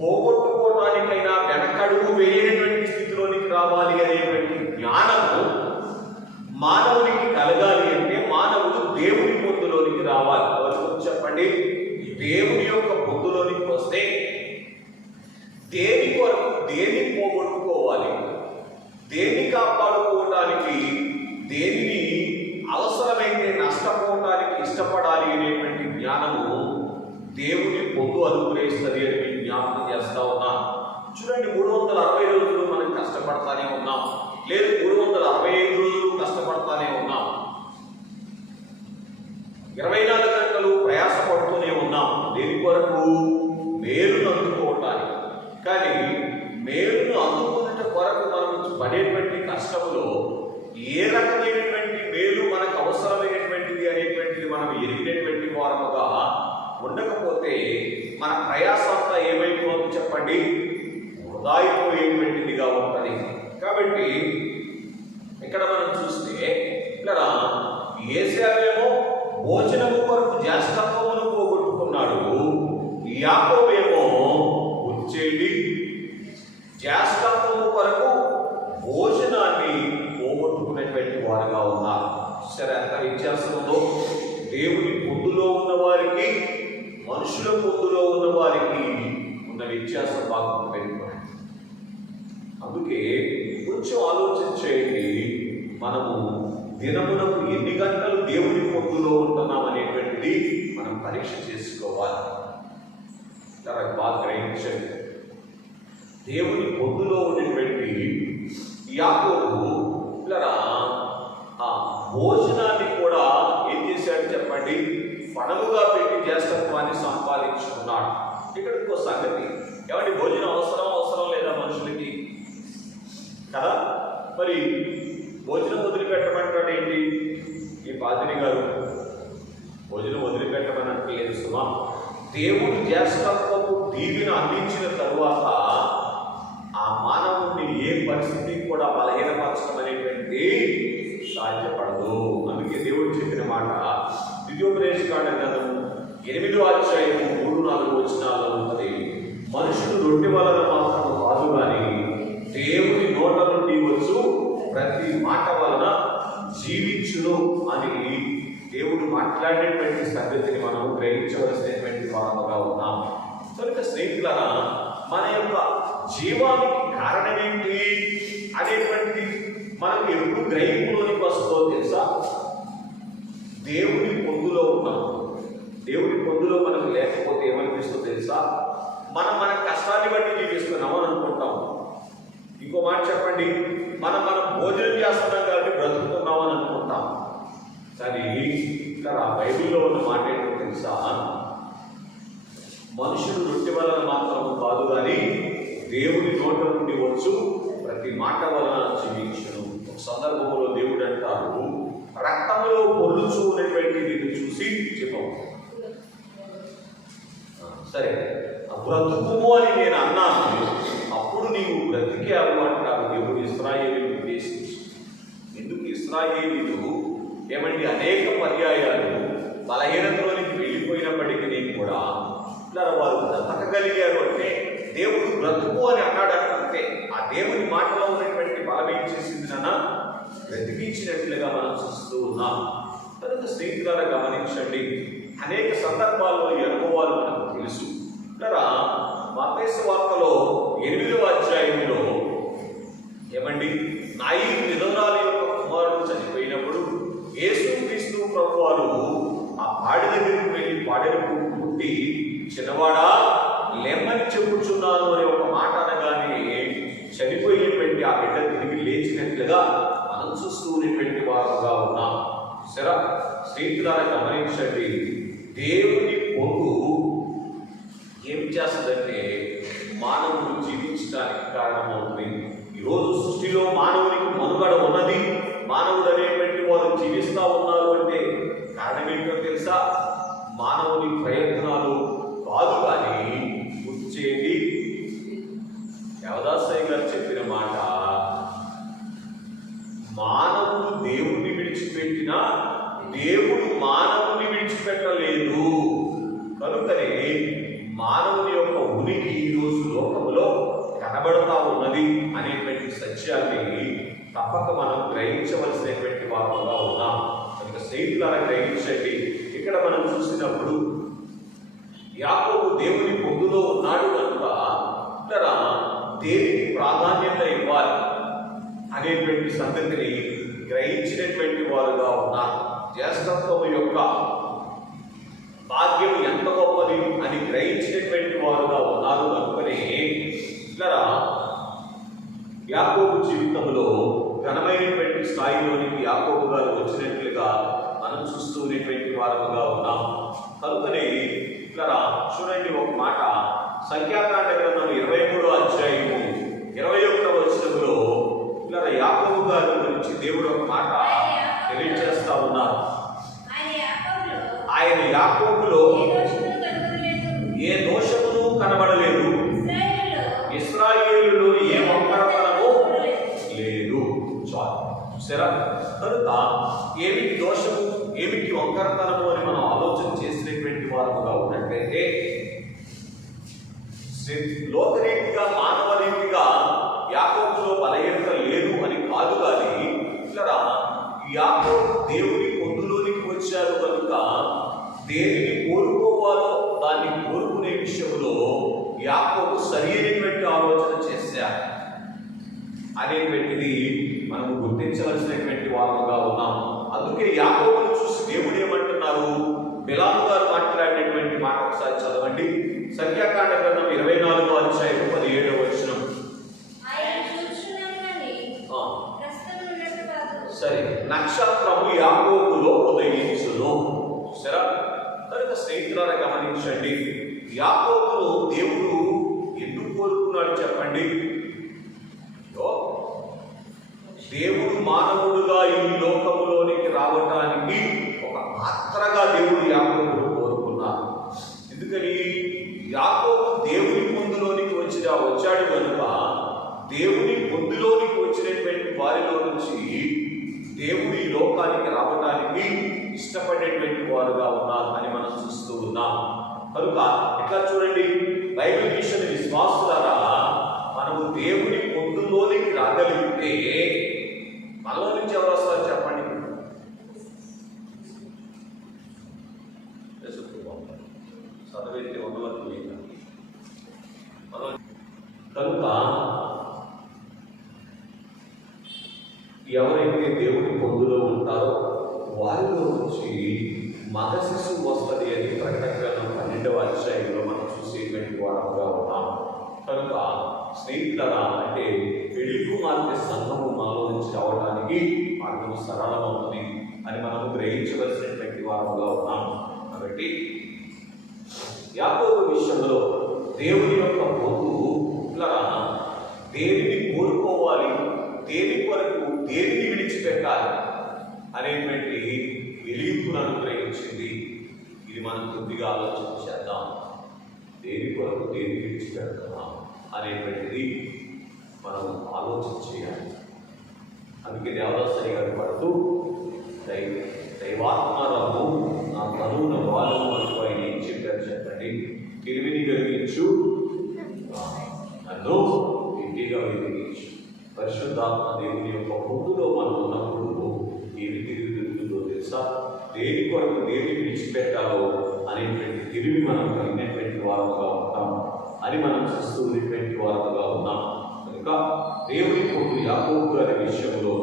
పోగొట్టుకోవటానికైనా వెనకడుగు వేయనటువంటి స్థితిలోనికి రావాలి అనేటువంటి జ్ఞానము మానవునికి కలగాలి అంటే మానవుడు దేవుని పొందులోనికి రావాలి. ఎవరు చెప్పండి? దేవుని యొక్క పొందులోనికి వస్తే దేని కొరకు దేన్ని పోగొట్టుకోవాలి, దేన్ని కాపాడుకోవటానికి, దేనిని అవసరమైతే నష్టపోవటానికి ఇష్టపడాలి అనేటువంటి జ్ఞానము దేవుని పొందు అనుగ్రహిస్తుంది అని నేను జ్ఞాపకం చేస్తా ఉన్నా. చూడండి, 360 రోజులు మనం కష్టపడతానే ఉన్నాం, లేదు 365 రోజులు కష్టపడతానే ఉన్నాం, 24 గంటలు ప్రయాసపడుతూనే ఉన్నాం. దేని కొరకు? మేలును అందుకోవటానికి. కానీ మేలును అందుకున్నట కొరకు మనం పడేటువంటి కష్టములో ఏ రకమైనటువంటి మేలు మనకు అవసరమైనటువంటిది అనేటువంటిది మనం ఎరిగినటువంటి వారముగా ఉండకపోతే మన ప్రయాస అంతా ఏమైపోతుంది చెప్పండి? వృధా అయిపోయేటువంటిదిగా ఉంటుంది. కాబట్టి ఇక్కడ మనం చూస్తే ఇక్కడ ఏశావేమో భోజనము కొరకు జ్యేష్ఠత్వమును పోగొట్టుకున్నాడు, యాకోబేమో వచ్చేది జ్యేష్ఠత్వము కొరకు భోజనాన్ని పోగొట్టుకునేటువంటి వారుగా ఉన్నారు. సరే, అంత వ్యత్యాసం ఉందో? దేవుని పొందులో ఉన్న వారికి మనుషుల పొందులో ఉన్న వారికి ఉన్న వ్యత్యాసం బాగా పెరుగుతుంది. అందుకే కొంచెం ఆలోచించేయండి, మనము దినమునకు ఎన్ని గంటలు దేవుని పొందులో ఉంటున్నాం అనేటువంటిది మనం పరీక్ష చేసుకోవాలి. బాగా గ్రహించండి. దేవుని పొందులో ఉన్నటువంటి యాకోబు భోజనాన్ని కూడా ఏం చేశాడు చెప్పండి? పణముగా పెట్టి జ్యేష్ఠత్వాన్ని సంపాదించుకున్నాడు. ఇక్కడ ఇంకో సంగతి, ఏమంటే భోజనం అవసరం లేదా మనుషులకి కదా? మరి భోజనం వదిలిపెట్టమంటాడు ఏంటి ఈ పాదిరి గారు? భోజనం వదిలిపెట్టమనట్లేదు సుమా. దేవుడు జ్యేష్ఠత్వము దీవిని అందించిన తరువాత ఆ మానవుడిని ఏ పరిస్థితి కూడా బలహీనపరచడం అనేటువంటి సాధ్యపడదు. అందుకే దేవుడు చెప్పిన మాట ద్వితీయోపదేశకాండ గ్రంథం 8వ అధ్యాయం 3-4 వచనాల్లో ఉన్నది, మనుషులు రొట్టె వలన మాత్రం కాదు కానీ దేవుని నోట నుండి వచ్చు ప్రతి మాట వలన జీవించును అని దేవుడు మాట్లాడేటువంటి సంగతిని మనం గ్రహించవలసినటువంటి వారముగా ఉన్నాం. కనుక స్నేహితులారా, మన యొక్క జీవానికి కారణమేంటి అనేటువంటిది మనకు ఎప్పుడు గ్రహింపులోనికి వస్తుందో తెలుసా? దేవుని పొందులో ఉన్నాం. దేవుని పొందులో మనకు లేకపోతే ఏమనిపిస్తుందో తెలుసా? మనం మన కష్టాన్ని బట్టి జీవిస్తున్నాం అని అనుకుంటాం. ఇంకో మాట చెప్పండి, కానీ ఇక్కడ ఆ బైబిల్లో ఉన్న మాట ఏంటో తెలుసా? మనుషులు రొట్టె వలన మాత్రం కాదు కానీ దేవుని నోట నుండి వచ్చు ప్రతి మాట వలన జీవించును. ఒక సందర్భంలో దేవుడు అంటారు, రక్తములో పొల్లుచు ఉన్నటువంటి నిన్ను చూసి చెప్పవు. సరే, బ్రతుకుము అని నేను అన్నాను, అప్పుడు నీవు బ్రతికావు అంటారు దేవుడు ఇశ్రాయేలును ఉద్దేశించి. ఎందుకు ఇశ్రాయేలీలు ఏమండి అనేక పర్యాయాలు బలహీనతలోనికి వెళ్ళిపోయినప్పటికీ కూడా వారు బ్రతకగలిగారు అంటే దేవుడు బ్రతుకు అని అన్నాడంటే ఆ దేవుని మాటలో ఉన్నటువంటి బలం ఏం చేసింది నాన్న? బ్రతికించినట్లుగా మనం చూస్తూ ఉన్నాం. కనుక స్నేహితులారా గమనించండి, అనేక సందర్భాల్లో ఈ అనుభవాలు మనకు తెలుసు. మత్తయి సువార్తలో 8వ అధ్యాయంలో ఏమండి, నాయీరు విధవరాలు యొక్క కుమారుడు చనిపోయినప్పుడు యేసుక్రీస్తు ప్రభువారు ఆ పాడి దగ్గరికి వెళ్ళి పాడెను పుట్టి, చిన్నవాడా లెమ్మని చెప్పుచున్నాను అనే ఒక మాట అనగానే చనిపోయినటువంటి ఆ బిడ్డ తిరిగి లేచినట్లుగా మనం చూస్తూ ఉన్నటువంటి వారుగా ఉన్నాం. సరే స్నేహితులారా గమనించండి, దేవుని పొంగు ఏం చేస్తుందంటే మానవుడు జీవించడానికి కారణమవుతుంది. ఈరోజు సృష్టిలో మానవునికి మనుగడ ఉన్నది, మానవుడు అనేటువంటి వారు జీవిస్తూ ఉన్నారు అంటే కారణం ఏంటో తెలుసా? మానవుని ప్రయత్నాలు కాదు. కానీ గుర్తు చేయండి, దేవదాసయ్య గారు చెప్పిన మాట, మానవుడు దేవుణ్ణి విడిచిపెట్టినా దేవుడు మానవుని విడిచిపెట్టలేదు. కనుకనే మానవుని యొక్క ఉనికి ఈరోజు లోకంలో కనబడతా ఉన్నది అనేటువంటి సత్యాన్ని తప్పక మనం గ్రహించవలసినటువంటి వారుగా ఉన్నాం. కనుక స్నేహితులారా గ్రహించండి, ఇక్కడ మనం చూసినప్పుడు యాకోబు దేవుని పొందులో ఉన్నాడు కనుక దేనికి ప్రాధాన్యత ఇవ్వాలి అనేటువంటి సంగతిని గ్రహించినటువంటి వారుగా ఉన్నారు. జ్యేష్ఠత్వం యొక్క భాగ్యం ఎంత గొప్పది అని గ్రహించినటువంటి వారుగా ఉన్నారు. కనుకనే యాకోబు జీవితంలో ఘనమైనటువంటి స్థాయిలోనికి యాకోబు గారు వచ్చినట్లుగా మనం చూస్తూ ఉన్నటువంటి వారుగా ఉన్నాం. కనుకనే చూడండి ఒక మాట, సంఖ్యాకాండ గ్రంథం 23వ అధ్యాయము 21వ వచనములో యాకోబు గారి గురించి దేవుడు ఒక మాట తెలియజేస్తా ఉన్నారు. ఆయన యాకోబులో ఏ దోషమును కనబడలేదు, ఇశ్రాయేలులో ఏ వంకరతనము లేదు. చూసారా? కనుక ఏమిటి దోషము, ఏమిటి వంకరతనము అని మనం ఆలోచన చేసినటువంటి వారుగా ఉన్నట్లయితే, లోకరీతిగా మానవ రీతిగా యాకోబులో బలహీనత లేదు అని కాదు. కానీ యాకోబు దేవుని పొందులోనికి వచ్చారు కనుక దేనిని కోరుకోవాలో దాన్ని కోరుకునే విషయంలో యాకోబు సరైనటువంటి ఆలోచన చేశారు అనేటువంటిది మనం గుర్తించవలసినటువంటి వారుగా ఉన్నాం. అందుకే యాకోబును చూసి దేవుడు ఏమంటున్నారు? బిలాము గారు మాట్లాడినటువంటి మాట ఒకసారి చదవండి. సంఖ్యాకాండ గ్రంథం 24వ అధ్యాయం 17వ వచనం. సరే, నక్షత్రము యాకోబులో ఉదయించును. సరే, కనుక స్నేహితులారా గమనించండి, యాకోబును దేవుడు ఎందుకు కోరుకున్నాడు చెప్పండి? దేవుడు మానవుడుగా ఈ లోకములోనికి రావటానికి ఒక పాత్రగా దేవుడు యాకోబును కోరుకున్నారు. ఎందుకని? యాకోబు దేవుని పొందులోనికి వచ్చాడు కనుక దేవుని పొందులోనికి వచ్చినటువంటి వారిలో నుంచి దేవుడు ఈ లోకానికి రావడానికి ఇష్టపడేటువంటి వారుగా ఉన్నారు అని మనం చూస్తూ ఉన్నాం. కనుక ఇట్లా చూడండి, బైబిల్ మిషన్ విశ్వాసులారా, మనము దేవుని పొందులోనికి రాగలిగితే మనలో నుంచి ఎవరు వస్తారు చెప్పండి? చదివితే ఉండవద్దు. కనుక ఎవరైతే దేవుని పొందులో ఉంటారో వారిలో నుంచి మగ శిశువు వస్తుంది అని ప్రకటన గ్రంథం 12వ అధ్యాయంలో మనం చూసేటువంటి వారంగా ఉన్నాం. కనుక స్నేహితులరా, అంటే పెళ్లి కుమార్తె సంఘము మనలో నుంచి రావడానికి మార్గం సరళమవుతుంది. అని మనము గ్రహించవలసినటువంటి వారముగా ఉన్నాం. కాబట్టి యాకోబు విషయంలో దేవుని యొక్క పొందు దేనిని కోరుకోవాలి, దేని కొరకు దేనిని విడిచిపెట్టాలి అనేటువంటి వెలింపును అనుగ్రహించింది. ఇది మనం కొద్దిగా ఆలోచన చేద్దాం. దేని కొరకు దేన్ని విడిచిపెడతాం అనేటువంటిది మనం ఆలోచన చేయాలి. అందుకే దేవదాసరి గారు పడుతూ దైవాత్మారము నా తనువున వాళ్ళము అంటూ ఆయన ఏం చెప్పారు చెప్పండి. తెలివిని కలిగించు నన్ను ఇంటిగా వెలిగించు. పరిశుద్ధాత్మ దేవుని యొక్క పొందులో మనం ఉన్నప్పుడు ఏమి తిరుగుతుందో తెలుసా? దేని కొరకు దేన్ని విడిచిపెట్టాలో అనేటువంటి తెలివి మనం కలిగినటువంటి వారముగా ఉంటాం అని మనం చూస్తూ ఉన్నటువంటి వారముగా ఉన్నాం. కనుక దేవుని పొందు యాకోబు గారి విషయంలో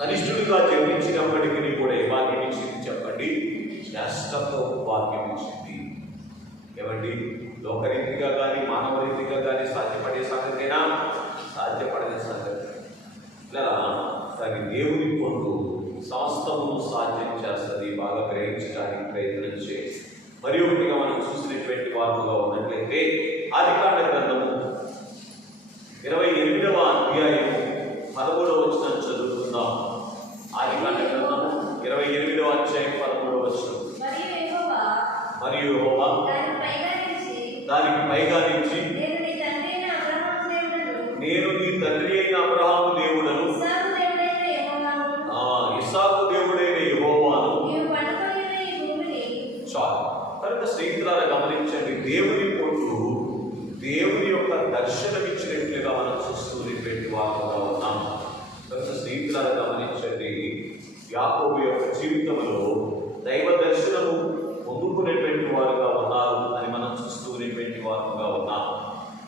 కనిష్ఠుడిగా జన్మించినప్పటికీ కూడా ఏ భాగ్యం ఇచ్చింది చెప్పండి? శ్రేష్టతో భాగ్యం ఇచ్చింది. ఏమండి, లోకరీతిగా కానీ మానవ రీతిగా కానీ సాధ్యపడే సంగతేనా? సాధ్యపడే సంగతి. ఇలా దాని దేవుని పొందు సమస్తమును సాధ్యం చేస్తుంది. బాగా గ్రహించడానికి ప్రయత్నం చేసి మరి ఒకటిగా మనం చూసినటువంటి వారుగా ఉన్నట్లయితే ఆదికాండ గ్రంథము 28వ అధ్యాయము 13వ వచనం చదువుకుందాం. ఆదికాండ గ్రంథము 28వ అధ్యాయం 13వ వచనం. మరియు యెహోవా దానికి పైగా నుంచి నేను నీ తండ్రి అయిన అబ్రహాము దేవుడను, ఇస్సాకు దేవుడైన యెహోవాను. చాలు. కనుక స్నేహితులారా గమనించండి, దేవుని పొందు దేవుని యొక్క దర్శనం ఇచ్చినట్లుగా మనం చూస్తూ ఉన్నటువంటి వారుగా ఉన్నాం. కనుక స్నేహితులారా గమనించండి, యాకోబు యొక్క జీవితంలో దైవ దర్శనము పొందుకునేటువంటి వారుగా ఉన్నారు అని మనం చూస్తూ ఉన్నటువంటి వారుగా ఉన్నాం.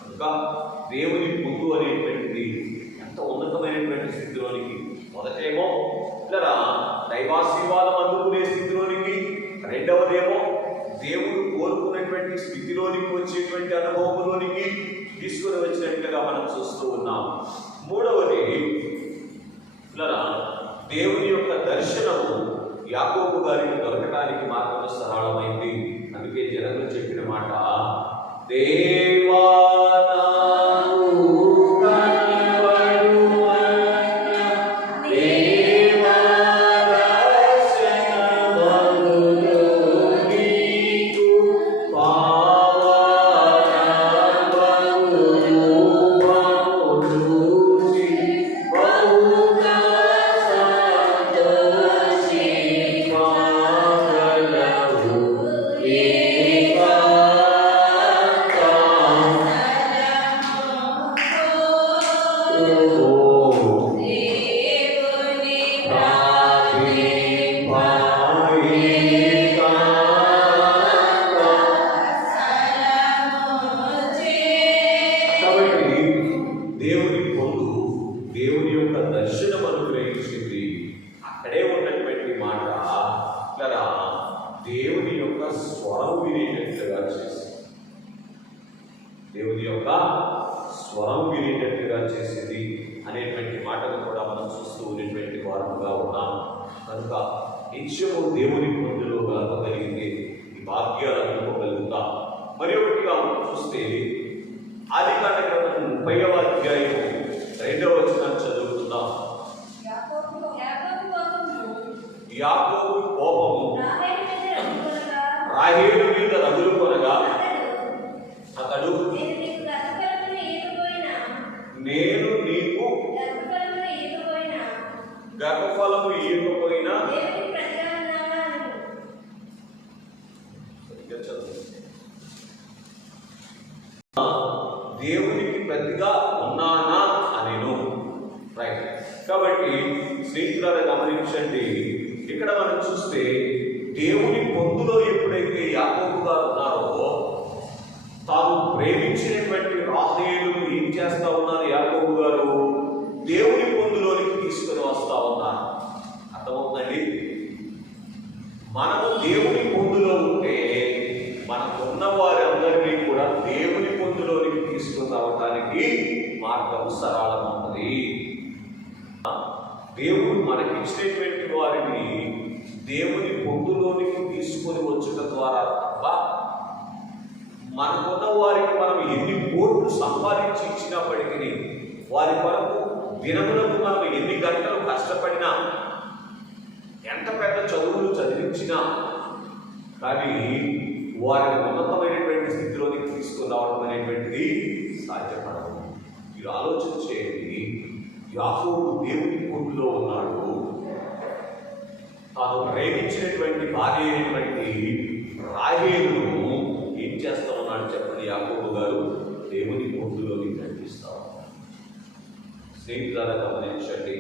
కనుక దేవుని పొందు అనేటువంటిది ఎంత ఉన్నతమైనటువంటి స్థితిలోనికి, మొదటేమో ఇలా దైవాశీర్వాదం అందుకునే స్థితిలోనికి, రెండవదేమో దేవుడు కోరుకున్నటువంటి స్థితిలోనికి వచ్చేటువంటి అనుభవంలోనికి తీసుకుని వచ్చినట్లుగా మనం చూస్తూ ఉన్నాం. మూడవది ఇలా దేవుని యొక్క దర్శనము యాకోబు గారికి దొరకడానికి మార్గం సరళమైంది. అందుకే జనకులు చెప్పిన మాట, దేవా స్వరం వినేటట్టుగా చేసింది అనేటువంటి మాటలు కూడా మనం చూస్తూ ఉన్నటువంటి వారముగా ఉన్నాం. కనుక నిత్యము దేవుని పొందులో గలపగలిగితే ఈ భాగ్యాలు అనుకోగలుగుతాం. మరి ఒకటిగా చూస్తే ఆదికాండ గ్రంథం 30వ అధ్యాయం 2వ వచనం చదువుకుందాం. యాకోబు కోపము రాహేలు మీద రగులుకొనగా అతడు నేను నీకు గర్భఫలము ఇయ్యకపోయినా దేవునికి ప్రతిగా ఉన్నానా అనేను. రైట్. కాబట్టి స్నేహితులారా గమనించండి, ఇక్కడ మనం చూస్తే దేవుని పొందులో ఎప్పుడైతే యాకోబు గారు ఉన్నారో తాను ప్రేమించినటువంటి రాహేలును ఏం చేస్తా ఉన్నారు? యాకోబు గారు దేవుని పొందులోనికి తీసుకుని వస్తా ఉన్నారు. అర్థమవుతుందండి? మనము దేవుని పొందులో ఉంటే మనకున్న వారందరినీ కూడా దేవుని పొందులోనికి తీసుకుని రావడానికి మార్గం సరళమవుతుంది. దేవుడు మనకిచ్చినటువంటి వారిని దేవుని పొందులోనికి తీసుకొని వచ్చుట ద్వారా తప్ప మనకున్న వారికి మనం ఎన్ని కోట్లు సంపాదించి ఇచ్చినప్పటికీ వారి కొరకు దినములకు మనం ఎన్ని గంటలు కష్టపడినా ఎంత పెద్ద చదువులు చదివించినా కానీ వారిని ఉన్నతమైనటువంటి స్థితిలోనికి తీసుకురావడం అనేటువంటిది సాధ్యపడదు. మీరు ఆలోచన చేయండి. యాకోబు దేవుని పొందులో ఉన్నాడు. తాను ప్రేమించినటువంటి భార్య అయినటువంటి రాహేలును ఏం చేస్తా ఉన్నాడు చెప్పండి. యాకోబు గారు దేవుని పొందులోని కనిపిస్తా ఉన్నాడు. స్నేహితులారా గమనించండి.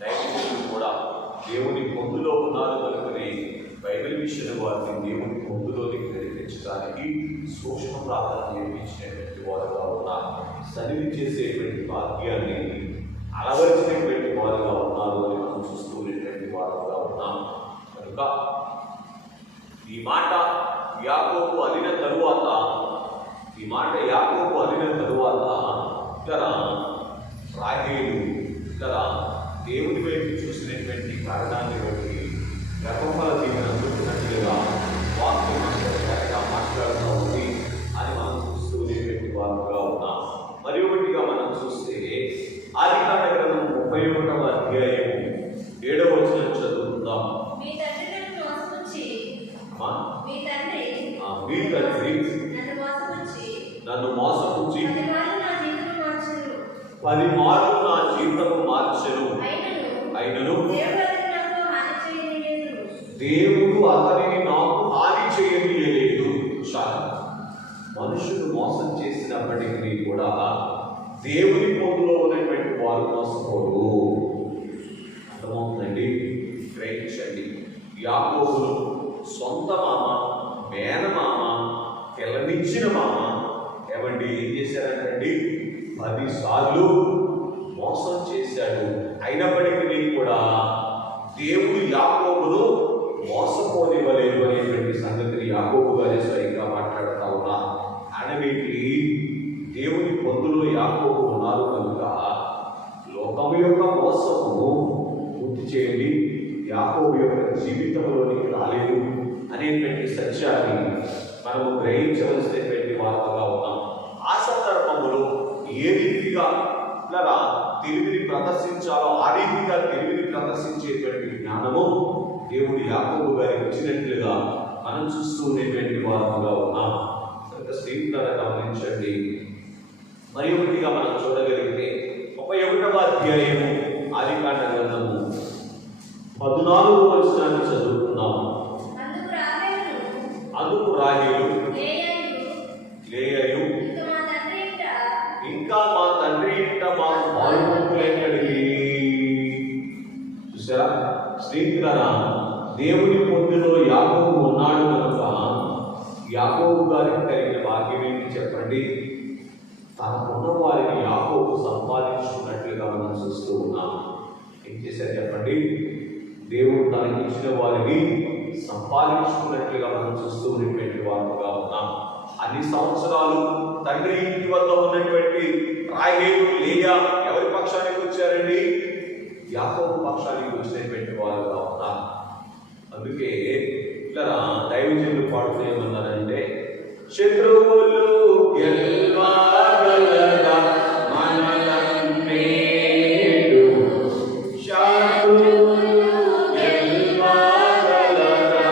దైవజనులు కూడా దేవుని పొందులో ఉన్నారు కనుకనే బైబిల్ విషయం వారిని దేవుని పొందులోనికి నడిపించడానికి సూక్ష్మ ప్రార్థన నేర్పించినటువంటి వారుగా ఉన్నారు. సన్నిధి చేసేటువంటి భాగ్యాన్ని అలవరిచినటువంటి వారుగా ఉన్నారు అని మనం చూస్తున్నటువంటి వారుగా ఉన్నాం. కనుక ఈ మాట యాకోబు అనిన తరువాత ఇక్కడ రాహేలు ఇక్కడ దేవుని వైపు చూసినటువంటి కారణాన్ని బట్టి గర్భఫల దీవెన అందుకున్నట్లుగా వాక్యం మాట్లాడుతూ ఉంది అని మనం చూస్తూ ఉండేటువంటి వారుగా ఉన్నాం. మరి ఒకటిగా మనం చూస్తే ఆదికాండ గ్రంథం 31వ అధ్యాయం 7వ వచనం చదువుకుందాం. మీ తండ్రి నన్ను మోసపుచ్చి 10 మార్లు నా జీవితము మార్చెను. అయినను దేవుడు అతనిని నాకు హాని చేయలేదు. మనుషులు మోసం చేసినప్పటికీ కూడా దేవుని పొందులో ఉన్నటువంటి వారు మోసపోరు. అర్థమవుతుందండి. గ్రహించండి. యాకోబును సొంత మామ, మేనమామ, తెల్లనిచ్చిన మామ ఏమండి ఏం చేశారంటండి 10 సార్లు మోసం చేశాడు. అయినప్పటికీ కూడా దేవుడు యాకోబును మోసపోనివ్వలేదు అనేటువంటి సంగతిని యాకోబు గారి స్వయంగా మాట్లాడుతూ ఉన్నా. అడవికి దేవుని పొందులో యాకోబు ఉన్నారు కనుక లోకము యొక్క మోసము పూర్తి చేయండి యాకోబు యొక్క జీవితంలోనికి రాలేదు అనేటువంటి సత్యాన్ని మనము గ్రహించవలసినటువంటి వార్తగా ఉన్నాం. ఆ సందర్భంలో ఏ రీతిగా తెలివిని ప్రదర్శించాలో ఆ రీతిగా తెలివిని ప్రదర్శించేటువంటి జ్ఞానము దేవుడు యాకోబు గారికి ఇచ్చినట్లుగా మనం చూస్తూ ఉండేటువంటి వారముగా ఉన్నాం. స్నేహితులను గమనించండి. మరి ఒకటిగా మనం చూడగలిగితే 31వ అధ్యాయము ఆదికాండ గ్రంథము 14వ వచనాన్ని చదువుకుందాం. అందుకు రాహేలు లేయయు ఇంకా మా తండ్రి ఇంట మాకు పాలుపంపులెక్కడికి. చూసారా స్నేహితులారా, దేవుని పొందులో యాకోబు ఉన్నాడు కనుక యాకోబు గారికి కలిగిన భాగ్యం ఏంటి చెప్పండి. తనకున్న వారిని యాకోబు సంపాదించుకున్నట్లుగా మనం చూస్తూ ఉన్నాం. ఏం చేశారు చెప్పండి. దేవుడు తనకి ఇచ్చిన వారిని సంపాదించుకున్నట్లుగా మనం చూస్తూ ఉన్నటువంటి వారుగా ఉన్నాం. అన్ని సంవత్సరాలు తండ్రి ఇంటి వద్ద ఉన్నటువంటి రాహేలు లేయా ఎవరి పక్షానికి వచ్చారండి. యాకోబు పక్షానికి వచ్చినటువంటి వారుగా ఉన్నారు. అందుకే ఇలా దైవజనులు పాడుతూ ఏమన్నారంటే శత్రువులు గెలవగలరా మనలన్నేడు శత్రువులు గెలవగలరా.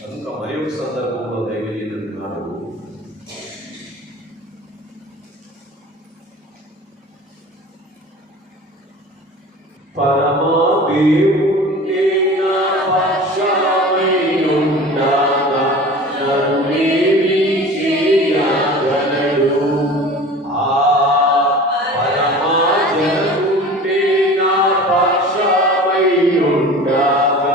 కనుక మరి ఒక సందర్భంలో దైవజనులు అంటున్నారు పరమా దేవుడే నా పక్షమై ఉండగా నన్నేమి చేయగలడు. పరమా దేవుడే నా పక్షమై ఉండగా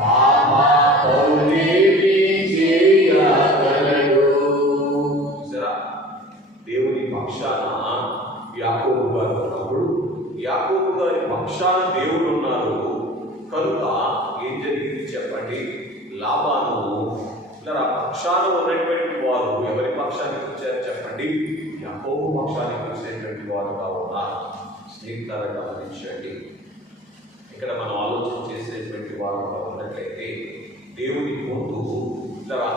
పాపమునేమి చేయగలడు. దేవుని పక్షాన యాకోబు గారు ఉన్నప్పుడు యాకోబు గారి పక్షాన దేవుడు ఉన్నారు కనుక ఏం జరిగింది చెప్పండి. లాబాను ఇలా పక్షాన ఉన్నటువంటి వారు ఎవరి పక్షానికి వచ్చారు చెప్పండి. యాకోబు పక్షానికి వచ్చినటువంటి వారుగా ఉన్నారు. స్నేహితులారా గమనించండి, ఇక్కడ మనం ఆలోచన చేసేటువంటి వారంగా ఉన్నట్లయితే దేవుని ముందు ఇలా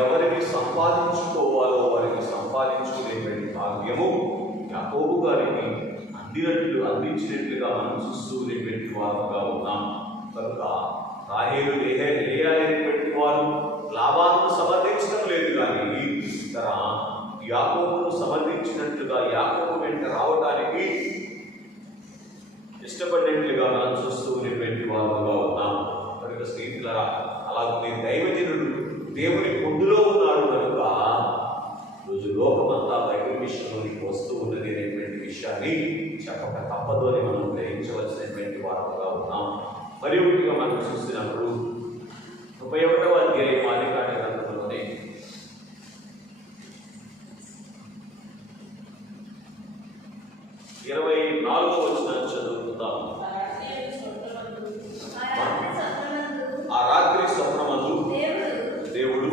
ఎవరిని సంపాదించుకోవాలో వారిని సంపాదించుకునేటువంటి భాగ్యము యాకోబు గారికి అందించినట్లుగా మనం చూస్తూ ఉండేటువంటి వారుగా ఉన్నాం. కనుక రాహేలు లేయనేటువంటి వారు లాభాలను సమర్థించడం లేదు, కానీ తన యాకోబును సమర్థించినట్లుగా యాకోబు వెంట రావడానికి ఇష్టపడినట్లుగా మనం చూస్తూ ఉండేటువంటి వారుగా ఉన్నాం. కనుక స్నేహితులారా, అలాగే దైవజనుడు దేవుని పొందులో ఉన్నాడు కనుక రోజు లోకమంతా బైబిల్ విషయంలోనికి వస్తూ ఉన్నది అనేటువంటి విషయాన్ని చెప్పక తప్పదు అని మనం గ్రహించవలసినటువంటి వారుగా ఉన్నాం. మరి ఒకటిగా మనం చూసినప్పుడు 31వ అధ్యాయం ఆదికాండ గ్రంథంలోనే 24వ వచనం చదువుకుందాం. ఆ రాత్రి స్వప్నమందు దేవుడు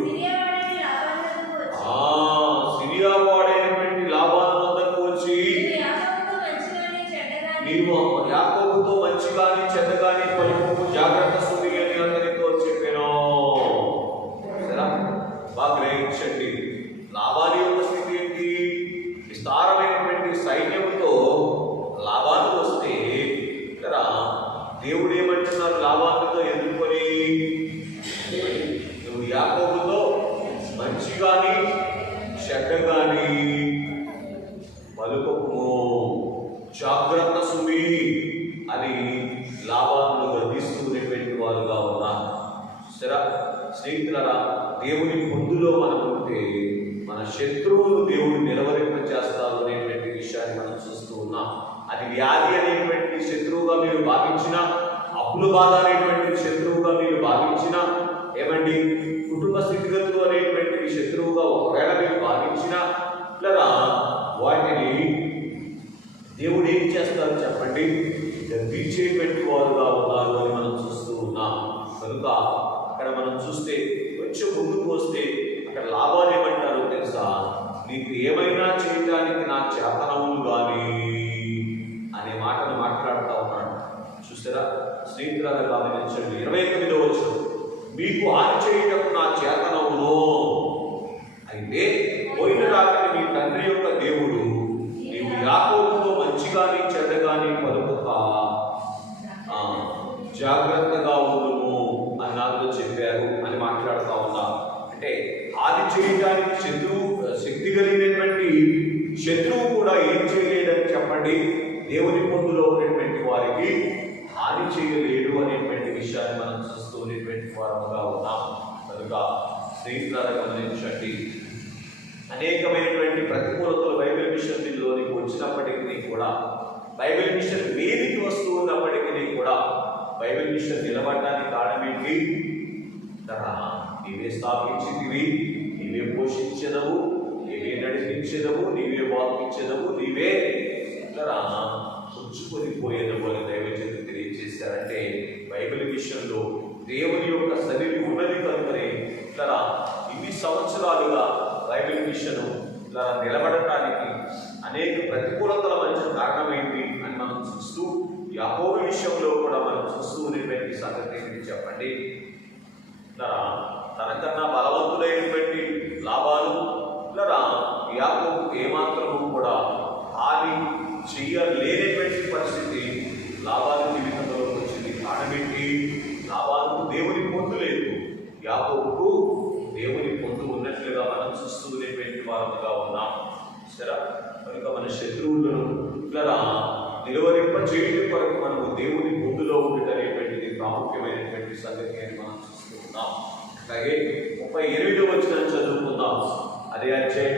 సిరియా వాడైనటువంటి లాబాను వద్దకు వచ్చి, నీవు యాకోబుతో మంచి గాని చెడ్డ గాని పలుకు, జాగ్రత్త సుమి అని అతనితో చెప్పాను. సరే, బాగా గ్రహించండి. లాబాను యొక్క స్థితి ఏంటి? విస్తారమైనటువంటి సైన్యంతో లాబాను వస్తే దేవుడు ఏమంటున్నారు? లాబానుతో ఎదుర్కొని, నువ్వు యాకోబుతో మంచి గాని చెడ్డ గాని పలుకము, జాగ్రత్త సుమి అని లాబాను గర్దిస్తూ ఉండేటువంటి వారుగా ఉన్నారు. సరే స్నేహితులారా, దేవుని పొందులో మనం ఉంటే మన శత్రువులు దేవుడు నిలవరింపచేస్తారు అనేటువంటి విషయాన్ని మనం చూస్తూ ఉన్నాం. అది వ్యాధి అనేటువంటి శత్రువుగా మీరు భావించిన, అప్పుల బాధ అనేటువంటి శత్రువుగా మీరు భావించిన, ఏమండి కుటుంబ స్థితిగతులు అనేటువంటి శత్రువుగా ఒకవేళ మీరు భావించిన, లేదా వాటిని దేవుడు ఏం చేస్తారు చెప్పండి? గర్వించేటువంటి వారుగా ఉన్నారు అని మనం చూస్తూ ఉన్నాం. కనుక అక్కడ మనం చూస్తే కొంచెం ముందుకు వస్తే అక్కడ లాభాలు ఏమంటారో తెలుసా? నీకు ఏమైనా చేయడానికి నా చేతనములు కానీ అనే మాటను మాట్లాడుతూ ఉన్నాడు. చూసారా స్నేహితులారా, గమనించండి. 29వ వచనం, మీకు హాని చేయటకు నా చేతనమును, అయితే పోయిన రాత్రి మీ తండ్రి యొక్క దేవుడు నీవు యాకోబుతో మంచి గాని చెడ్డ గాని పలుకుక జాగ్రత్తగా ఉండుము అని నాతో చెప్పారు అని మాట్లాడుతూ ఉన్నారు. అంటే హాని చేయడానికి శక్తి కలిగినటువంటి శత్రువు కూడా ఏం చేయలేదని చెప్పండి? దేవుని పొందులో ఉన్నటువంటి వారికి హాని చేయలేడు అనేటువంటి విషయాన్ని మనం చూస్తూ ఉండేటువంటి వారముగా ఉన్నాం. కనుక స్నేహితులారా గమనించండి, అనేకమైనటువంటి ప్రతికూలతలు బైబిల్ మిషన్లోనికి వచ్చినప్పటికీ కూడా, బైబిల్ మిషన్ మీదికి వస్తూ ఉన్నప్పటికీ కూడా, బైబిల్ మిషన్ నిలబడడానికి కారణం ఏంటి? నీవే స్థాపించితివి, నీవే పోషించదవు, నీవే నడిపించదవు, నీవే వాకించదవు, నీవే పుచ్చుకొని పోయేదవు అని దైవజనులు తెలియజేశారంటే, బైబిల్ విషయంలో దేవుని యొక్క సన్నిధి ఉన్నది కనుకనే ఇన్ని సంవత్సరాలుగా బైబిల్ మిషన్ నిలబడటానికి అనేక ప్రతికూలతల మధ్య కారణమైంది అని మనం చూస్తూ, యాకోబు విషయంలో కూడా మనం చూస్తూ ఉండేటువంటి సంగతి ఏంటి చెప్పండి? తనకన్నా బలవంతులైనటువంటి లాభాలు యాకోబు ఏమాత్రము కూడా హాని చెయ్యలేనటువంటి పరిస్థితి లాభాల జీవితంలో వచ్చింది. కారణమేంటి? లాభాలకు దేవుని పొందు లేదు, యాకోబుకు దేవుని పొందు ఉన్నట్లుగా మనం చూస్తూ ఉండేటువంటి వారముగా ఉన్నాం. సరే, కనుక మన శత్రువులను నిలువరింప చేయడం కొరకు మనము దేవుని పొందులో ఉండటనేటువంటిది ప్రాముఖ్యమైనటువంటి సంగతి అని మనం చూస్తూ ఉన్నాం. అలాగే 38వ వచనం చదువుకుందాం. అదే అధ్యాయం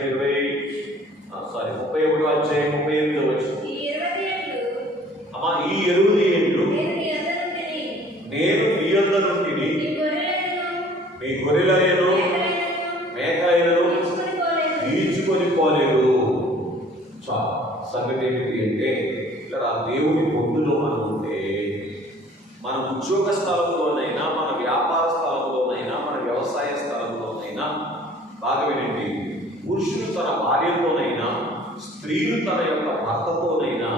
31వ అధ్యాయం 38వ వచనం. అమ్మా, ఈ 20 ఏండ్లు నేను నీ యొద్ద నుండి మీ గొర్రెలను మేకలను ఈడ్చుకొని పోలేదు. సంగతి ఏంటి అంటే, ఇక్కడ దేవుని పొందులో మనం ఉంటే, మన ఉద్యోగ స్థలంలోనైనా, మన వ్యాపార స్థలంలోనైనా, మన వ్యవసాయ స్థలంలోనైనా, బాగా వినండి, పురుషులు తన భార్యతోనైనా, స్త్రీలు తన యొక్క భర్తతోనైనా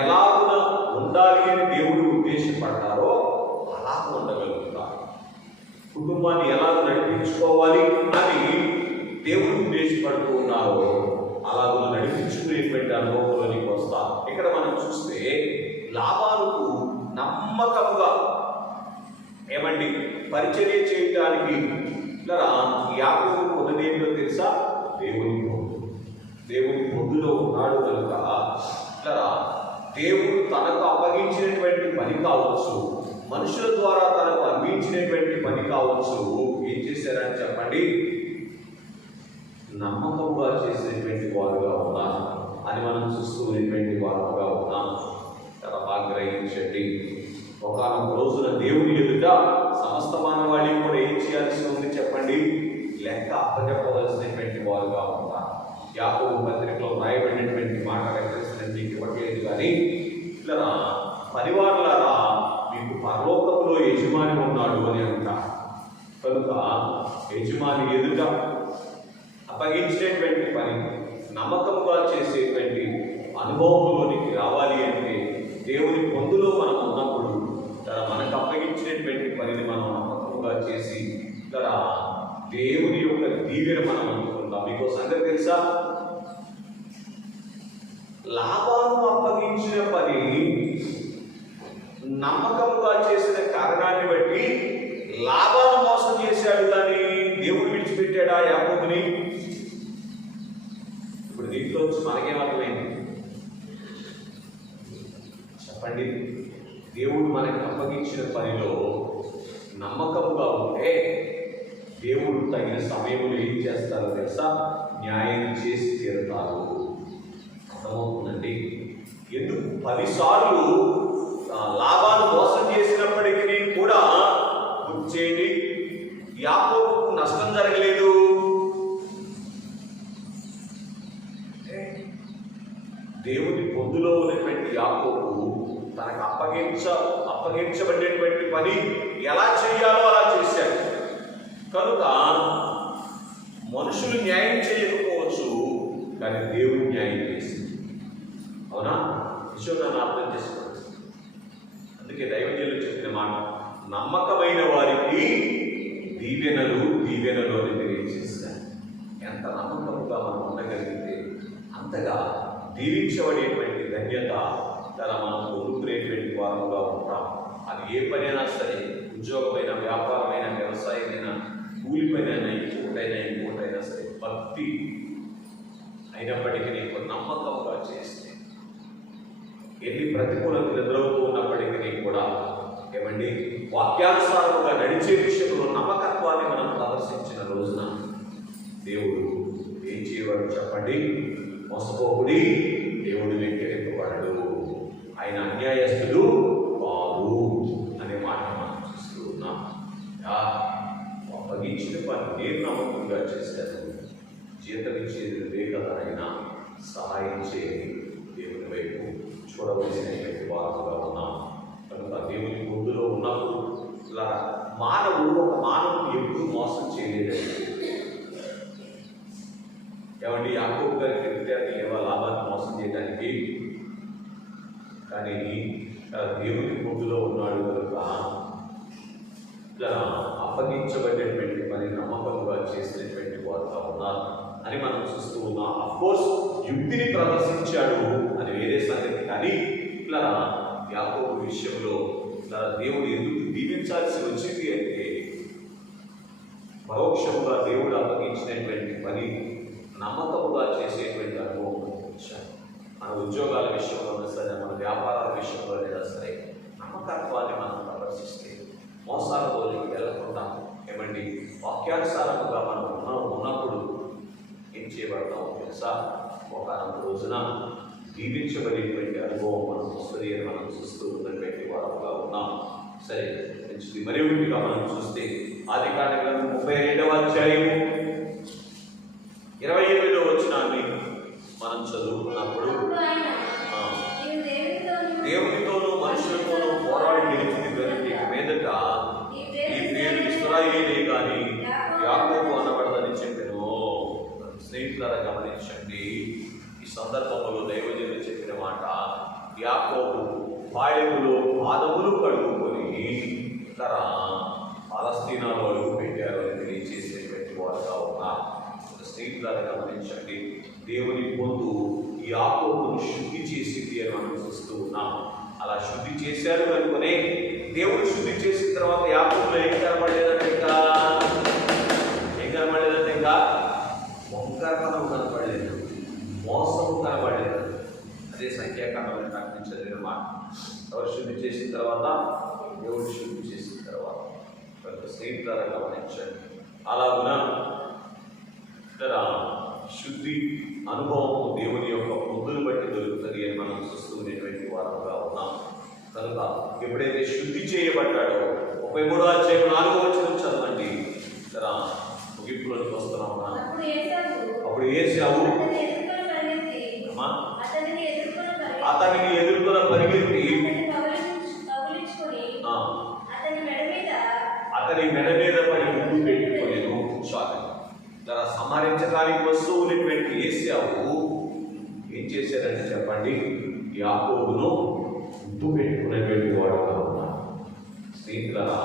ఎలాగున ఉండాలి అని దేవుడు ఉద్దేశపడ్డారో అలా ఉండగలుగుతారు. కుటుంబాన్ని ఎలా నడిపించుకోవాలి అని దేవుడు ఉద్దేశపడుతూ ఉన్నారో అలాగూ నడిపించుకునేటువంటి అనుభవంలోనికి వస్తారు. ఇక్కడ మనం చూస్తే లాబానుకు నమ్మకముగా పరిచర్య చేయడానికి యాకోబు ఉన్నదేంటో తెలుసా? దేవుని పొందులో ఉన్నాడు కనుక దేవుడు తనకు అప్పగించినటువంటి పని కావచ్చు, మనుషుల ద్వారా తనకు అందించినటువంటి పని కావచ్చు, ఏం చేశారని చెప్పండి? నమ్మకంగా చేసినటువంటి వారుగా ఉన్నారు అని మనం చూస్తూ ఉన్నటువంటి వారుగా ఉన్నాం. బాగా గ్రహించండి. ఒకనొక రోజున దేవుని ఎదుట సమస్త మానవాళి కూడా ఏం చేయాల్సి ఉంది చెప్పండి? లెక్క అప్పచెప్పవలసినటువంటి వారుగా ఉన్నారు. యాకోబు పత్రికలో రాయబడినటువంటి మాట రెఫరెన్స్ మీకు ఇవ్వట్లేదు కానీ పరివారులారా మీకు పరలోకంలో యజమాని ఉన్నాడు అని అంటారు. కనుక యజమాని ఎదుట అప్పగించినటువంటి పని నమ్మకంగా చేసేటువంటి అనుభవంలోనికి రావాలి అంటే దేవుని పొందులో మనం ఉన్నప్పుడు మనకు అప్పగించినటువంటి పనిని మనం నమ్మకంగా చేసి దేవుని యొక్క దీవెన మనం అందుకుంటాం. మీకు సంగతి తెలుసా? లాభాలను అప్పగించిన పని నమ్మకంగా చేసిన కారణాన్ని బట్టి లాభాలను మోసం చేశాడు కానీ దేవుడు విడిచిపెట్టాడా యాకోబుని? ఇప్పుడు దీంట్లో మనకేమర్థమైంది చెప్పండి? దేవుడు మనకి అప్పగించిన పనిలో నమ్మకంగా ఉంటే దేవుడు తగిన సమయంలో ఏం చేస్తారో తెలుసా? న్యాయం చేసి తీరుతారు. అర్థమవుతుందండి? ఎందుకు 10 సార్లు లాభాలు మోసం చేసినప్పటికీ కూడా గుర్చేయండి, యాకోబుకు నష్టం జరగలేదు. దేవుని పొందులో ఉన్నటువంటి యాకోబు తనకు అప్పగించబడినటువంటి పని ఎలా చేయాలో అలా చేశాడు. కనుక మనుషులు న్యాయం చేయకపోవచ్చు కానీ దేవుడు న్యాయం చేసింది. అవునా? విషయం నన్ను అర్థం చేసుకోవచ్చు. అందుకే దైవజనులు చెప్పిన మాట, నమ్మకమైన వారికి దీవెనలు అని తెలియజేస్తారు. ఎంత నమ్మకంగా మనం ఉండగలిగితే అంతగా దీవించబడేటువంటి ధన్యత మనం పొందుకునేటువంటి వారముగా ఉంటాం. అది ఏ పనైనా సరే, ఉద్యోగమైన, వ్యాపారమైన, వ్యవసాయమైనా, కూలి పనైనా, ఇంకోటైనా సరే, భక్తి అయినప్పటికీ నీకు నమ్మకంగా చేస్తే ఎన్ని ప్రతికూలతలు ఎదురవుతూ ఉన్నప్పటికీ కూడా వాక్యానుసారముగా నడిచే విషయంలో నమ్మకత్వాన్ని మనం ప్రదర్శించిన రోజున దేవుడు ఏం చేయవాడు చెప్పండి? మోసపోకుడి, దేవుడు వెక్కిరింపబడడు, ఆయన అన్యాయస్తుడు కాదు అనే మాట మనం చూస్తూ ఉన్నాం. అప్పగించిన పని నేను నమ్మకంగా చేశాను, జీతం ఇచ్చేది లే కదా, ఆయన సహాయం చేయని దేవుని వైపు చూడవలసినటువంటి వారుగా ఉన్నాం. కనుక దేవుని ముందులో ఉన్నప్పుడు మానవుడు ఎప్పుడు మోసం చేయలేదండి. యాకోబు గారికి తెలితే ఏవో లాభాన్ని మోసం చేయడానికి, కానీ దేవుని ముందులో ఉన్నాడు కనుక అప్పగించబడినటువంటి పని నమ్మకంగా చేసినటువంటి వారుగా ఉన్నారు అని మనం చూస్తూ ఉన్నాం. అఫ్కోర్స్ యుక్తిని ప్రదర్శించాడు, అది వేరే సంగతి. కానీ యాకోబు విషయంలో దేవుడు ఎందుకు దీవించాల్సి వచ్చింది అంటే పరోక్షంగా దేవుడు అప్పగించినటువంటి పని నమ్మకంగా చేసేటువంటి అనుభవం వచ్చాడు. మన ఉద్యోగాల విషయంలో సరే, మన వ్యాపారాల విషయంలో లేదా సరే, నమ్మకత్వాన్ని మనం ప్రదర్శిస్తే మోసాలలోకి వెళ్ళకుండా వాక్యానుసారముగా మనం ఉన్నప్పుడు ఏం చేయబడతామో తెలుసా? ఒకనొక రోజున దీవించబడేటువంటి అనుభవం మనం వస్తుంది అని మనం చూస్తూ ఉన్నటువంటి వారుగా ఉన్నాం. సరే, మంచిది. మరి ఒకటిగా మనం చూస్తే ఆదికాండం 32వ అధ్యాయము 28వ వచనాన్ని మనం చదువుకున్నప్పుడు, దేవునితోనూ మనుషులతోనూ పోరాడి గెలిచింది కనుక ఇక మీదట ఈ పేరు ఇశ్రాయేలే కానీ యాకోబు అనబడదని చెప్పాను. స్నేహితులారా గమనించండి, ఈ సందర్భంలో దైవజనులు చెప్పిన మాట, యాకోబు పాయములో పాదములు కడుగుకొని తన పాలస్తీనాలో అడుగు పెట్టారు అని తెలియజేసేటువంటి వారుగా ఉన్నారు. స్నేహితులను గమనించండి, దేవుని పొందు యాకోబును శుద్ధి చేసింది అని మనం చూస్తూ ఉన్నాం. అలా శుద్ధి చేశారు కనుకనే దేవుడు శుద్ధి చేసిన తర్వాత యాకోబులో ఏం కనబడలేదంటే ఇంకా వంకరతనం కనబడలేదు, మోసం కనబడలేదు. అదే సంఖ్యాకాండంలో కనిపించలేదు మాట. ఎవరు శుద్ధి చేసిన తర్వాత? దేవుడు శుద్ధి చేసిన తర్వాత. స్నేహితులను గమనించండి, అలాగున శుద్ధి అనుభవం దేవుని యొక్క పొందులు బట్టి దొరుకుతుంది అని మనం చూస్తున్నటువంటి వారంగా ఉన్నాం. కనుక ఎప్పుడైతే శుద్ధి చేయబడ్డాడో 33వ అధ్యాయం 4వ వచనం చదవండి. ముగింపులోకి వస్తున్నాం. అప్పుడు ఏశావు అతనిని ఎదుర్కొన పరిగెత్తి అతని మెడ మీద పడి ముందు పెట్టుకోలేదు. చాలు. సంహరించడానికి వస్తువులటువంటి ఏశావు ఏం చేశారని చెప్పండి? యాకోబును ముద్దు పెట్టుకునేటువంటి వాడుగా ఉన్నారు. స్నేహితులారా,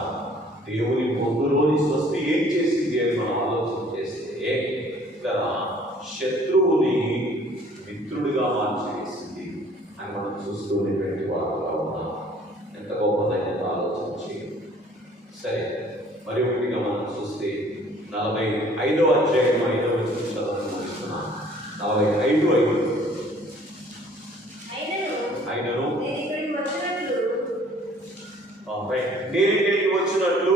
దేవుని పొందులోని స్వస్తి ఏం చేసింది అని మనం ఆలోచన చేస్తే శత్రువుని మిత్రుడిగా మార్చివేసింది అని మనం చూస్తున్నటువంటి వాడుగా ఉన్నాం. ఎంత గొప్పదైన ఆలోచన చేయండి. సరే, మరి ఒకటిగా మనం చూస్తే 45వ అధ్యాయం 5వ వచనం చదవడం చూస్తున్నాం. 45:5 ఆయనను నేను ఇక్కడికి వచ్చినట్లు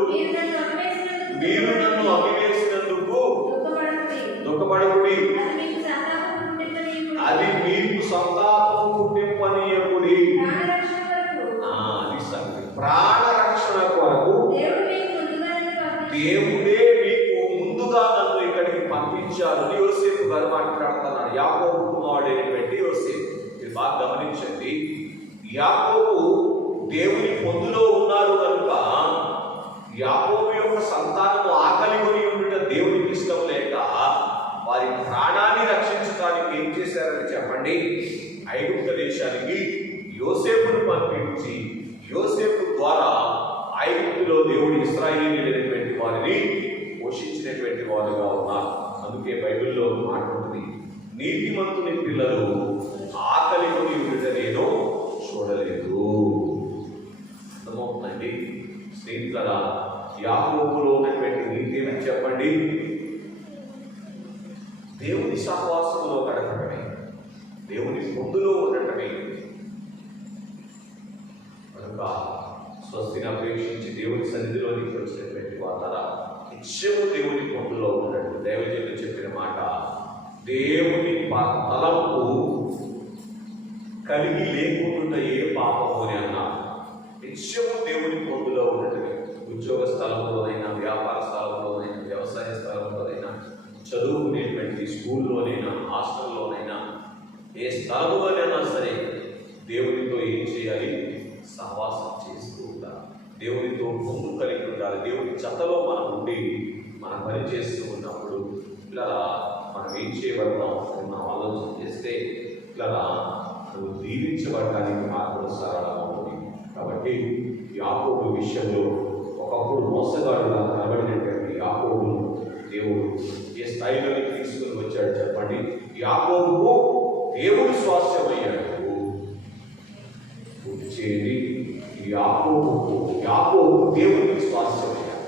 మీరు నన్ను అమ్మివేసినందుకు దుఃఖపడకుడి, అది మీకు సంతాపం పుట్టింపనీయకుడి. అది సంగతి. ప్రాణ రక్షణ కొరకు దేవుడే మీకు ముందుగా నన్ను ఇక్కడికి పంపించాలని యోసేపు గారు మాట్లాడుతున్నాడు. యాకోబు కుమారుడైనటువంటి యోసేపు. మీరు బాగా గమనించండి, యాకోబు దేవుని పొందులో ఉన్నారు కనుక యాకోబు యొక్క సంతానము ఆకలి కొని ఉండుట దేవునికి ఇష్టం లేక వారి ప్రాణాన్ని రక్షించడానికి ఏం చేశారని చెప్పండి? ఐగుప్తు దేశానికి యోసేపును పంపించి యోసేపు ద్వారా ఐగుప్తులో దేవుడు ఇశ్రాయేలీయులైనటువంటి వారిని పోషించినటువంటి వారుగా ఉన్నారు. అందుకే బైబిల్లో మాట ఉంటుంది, నీతిమంతుని పిల్లలు ఆకలి కొని ఉండుట నేను చూడలేదు. అర్థమవుతుందండి స్నేహితులారా? యాకోబులో ఉన్నటువంటి నీతి ఏమని చెప్పండి? దేవుని సహవాసంలో గడపడమే, దేవుని పొందులో ఉండటమే. కనుక స్వస్తిని అపేక్షించి దేవుని సన్నిధిలోనికి వచ్చినటువంటి వారు నిత్యము దేవుని పొందులో ఉన్నట్టు దైవజనులు చెప్పిన మాట, దేవుని తలంపు కలిగి లేకుండా ఏ పాపము అని అన్నారు. నిత్యము దేవుని పొందులో ఉన్నట్టుగా ఉద్యోగ స్థలంలోనైనా, వ్యాపార స్థలంలోనైనా, వ్యవసాయ స్థలంలోనైనా, చదువుకునేటువంటి స్కూల్లోనైనా, హాస్టల్లోనైనా, ఏ స్థలంలోనైనా సరే దేవునితో ఏం చేయాలి? సహవాసం చేస్తూ ఉండాలి. దేవునితో పొందు కలిగి ఉండాలి. దేవుని జతలో మనం ఉండి మనం పని చేస్తూ ఉన్నప్పుడు ఇలా మనం ఏం చేయబడతాం అని మనం ఆలోచన చేస్తే ఇలా నువ్వు దీవించబడటానికి మార్గం సరళంగా ఉంది. కాబట్టి యాకోబు విషయంలో ఒకప్పుడు మోసగాడుగా కనబడినటువంటి యాకోబును దేవుడు ఏ స్థాయిలోకి తీసుకుని వచ్చాడు చెప్పండి? యాకోబు దేవుడు స్వాస్థ్యమయ్యాడు. పూర్తి చేయండి. యాకోబు దేవుడికి స్వాస్థ్యమయ్యాడు.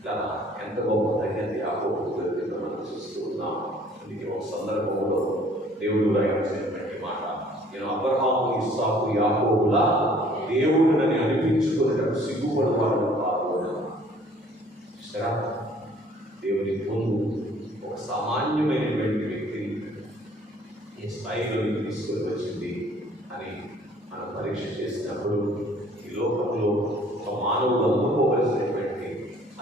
ఇలా ఎంత గొప్ప తగ్గింది యాకోబు గురించి మనం చూస్తూ ఉన్నాం. అందుకే ఒక సందర్భంలో దేవుడు రాయించినటువంటి మాట, నేను అబ్రహాము, ఇస్సాకు, యాకోబుల దేవుడిని అనిపించుకునేటప్పుడు సిగ్గుపడవాడు కాదు అన్నాడు. సరే, దేవుని పొందు ఒక సామాన్యమైనటువంటి వ్యక్తిని ఈ స్థాయిలోకి తీసుకొని వచ్చింది అని మనం పరీక్ష చేసినప్పుడు ఈ లోకంలో ఒక మానవుడు అందుకోవలసినటువంటి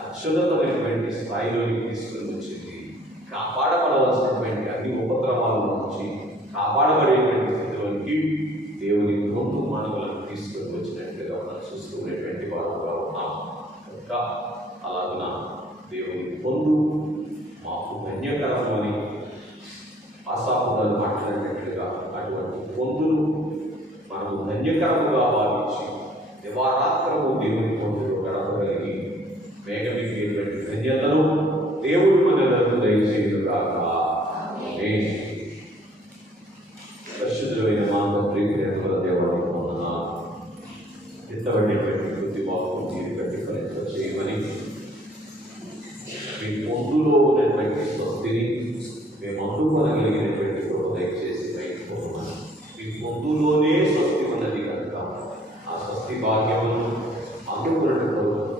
అత్యున్నతమైనటువంటి స్థాయిలోకి తీసుకుని వచ్చింది. కాపాడబడవలసినటువంటి అన్ని ఉపద్రవాల నుంచి కాపాడబడేటువంటి స్థితిలోనికి దేవుని పొందు మానవులను తీసుకొని వచ్చినట్లుగా మనం చూస్తున్నటువంటి వారుగా ఉన్నాం. కనుక అలాగున దేవుని పొందు మాకు ధన్యకరమని ఆశాపుదాలు మాట్లాడినట్లుగా అటువంటి పొందులు మనము ధన్యకరముగా భావించి దివారాత్రము దేవుని పొందులు గడపగలిగి మేఘమికి ధన్యతను దేవుడు మనలను దయచేయుగాక. పరిశుద్ధమైన మానవ ప్రియమైన దేవానికి వందనాలు. ఎత్తబడినటువంటి బుద్ధి వాక్కు తీరు కట్టి ఫలింప చేయమని మీ పొందులో ఉన్నటువంటి స్వస్తిని మేము అందుకోగలిగినటువంటి కృప దయచేసి బయటపోమని. మీ పొందులోనే స్వస్తి ఉన్నది కనుక ఆ స్వస్తి భాగ్యమును అందుకున్నట్టు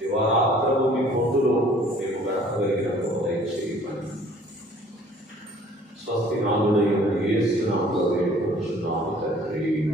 దివారాత్రము మీ పొందులో మేము గడపగలిగిన కృప దయచేయమని స్వస్తి నాలుగు యేసు నామములో వేడుకొనుచున్నాము తండ్రి.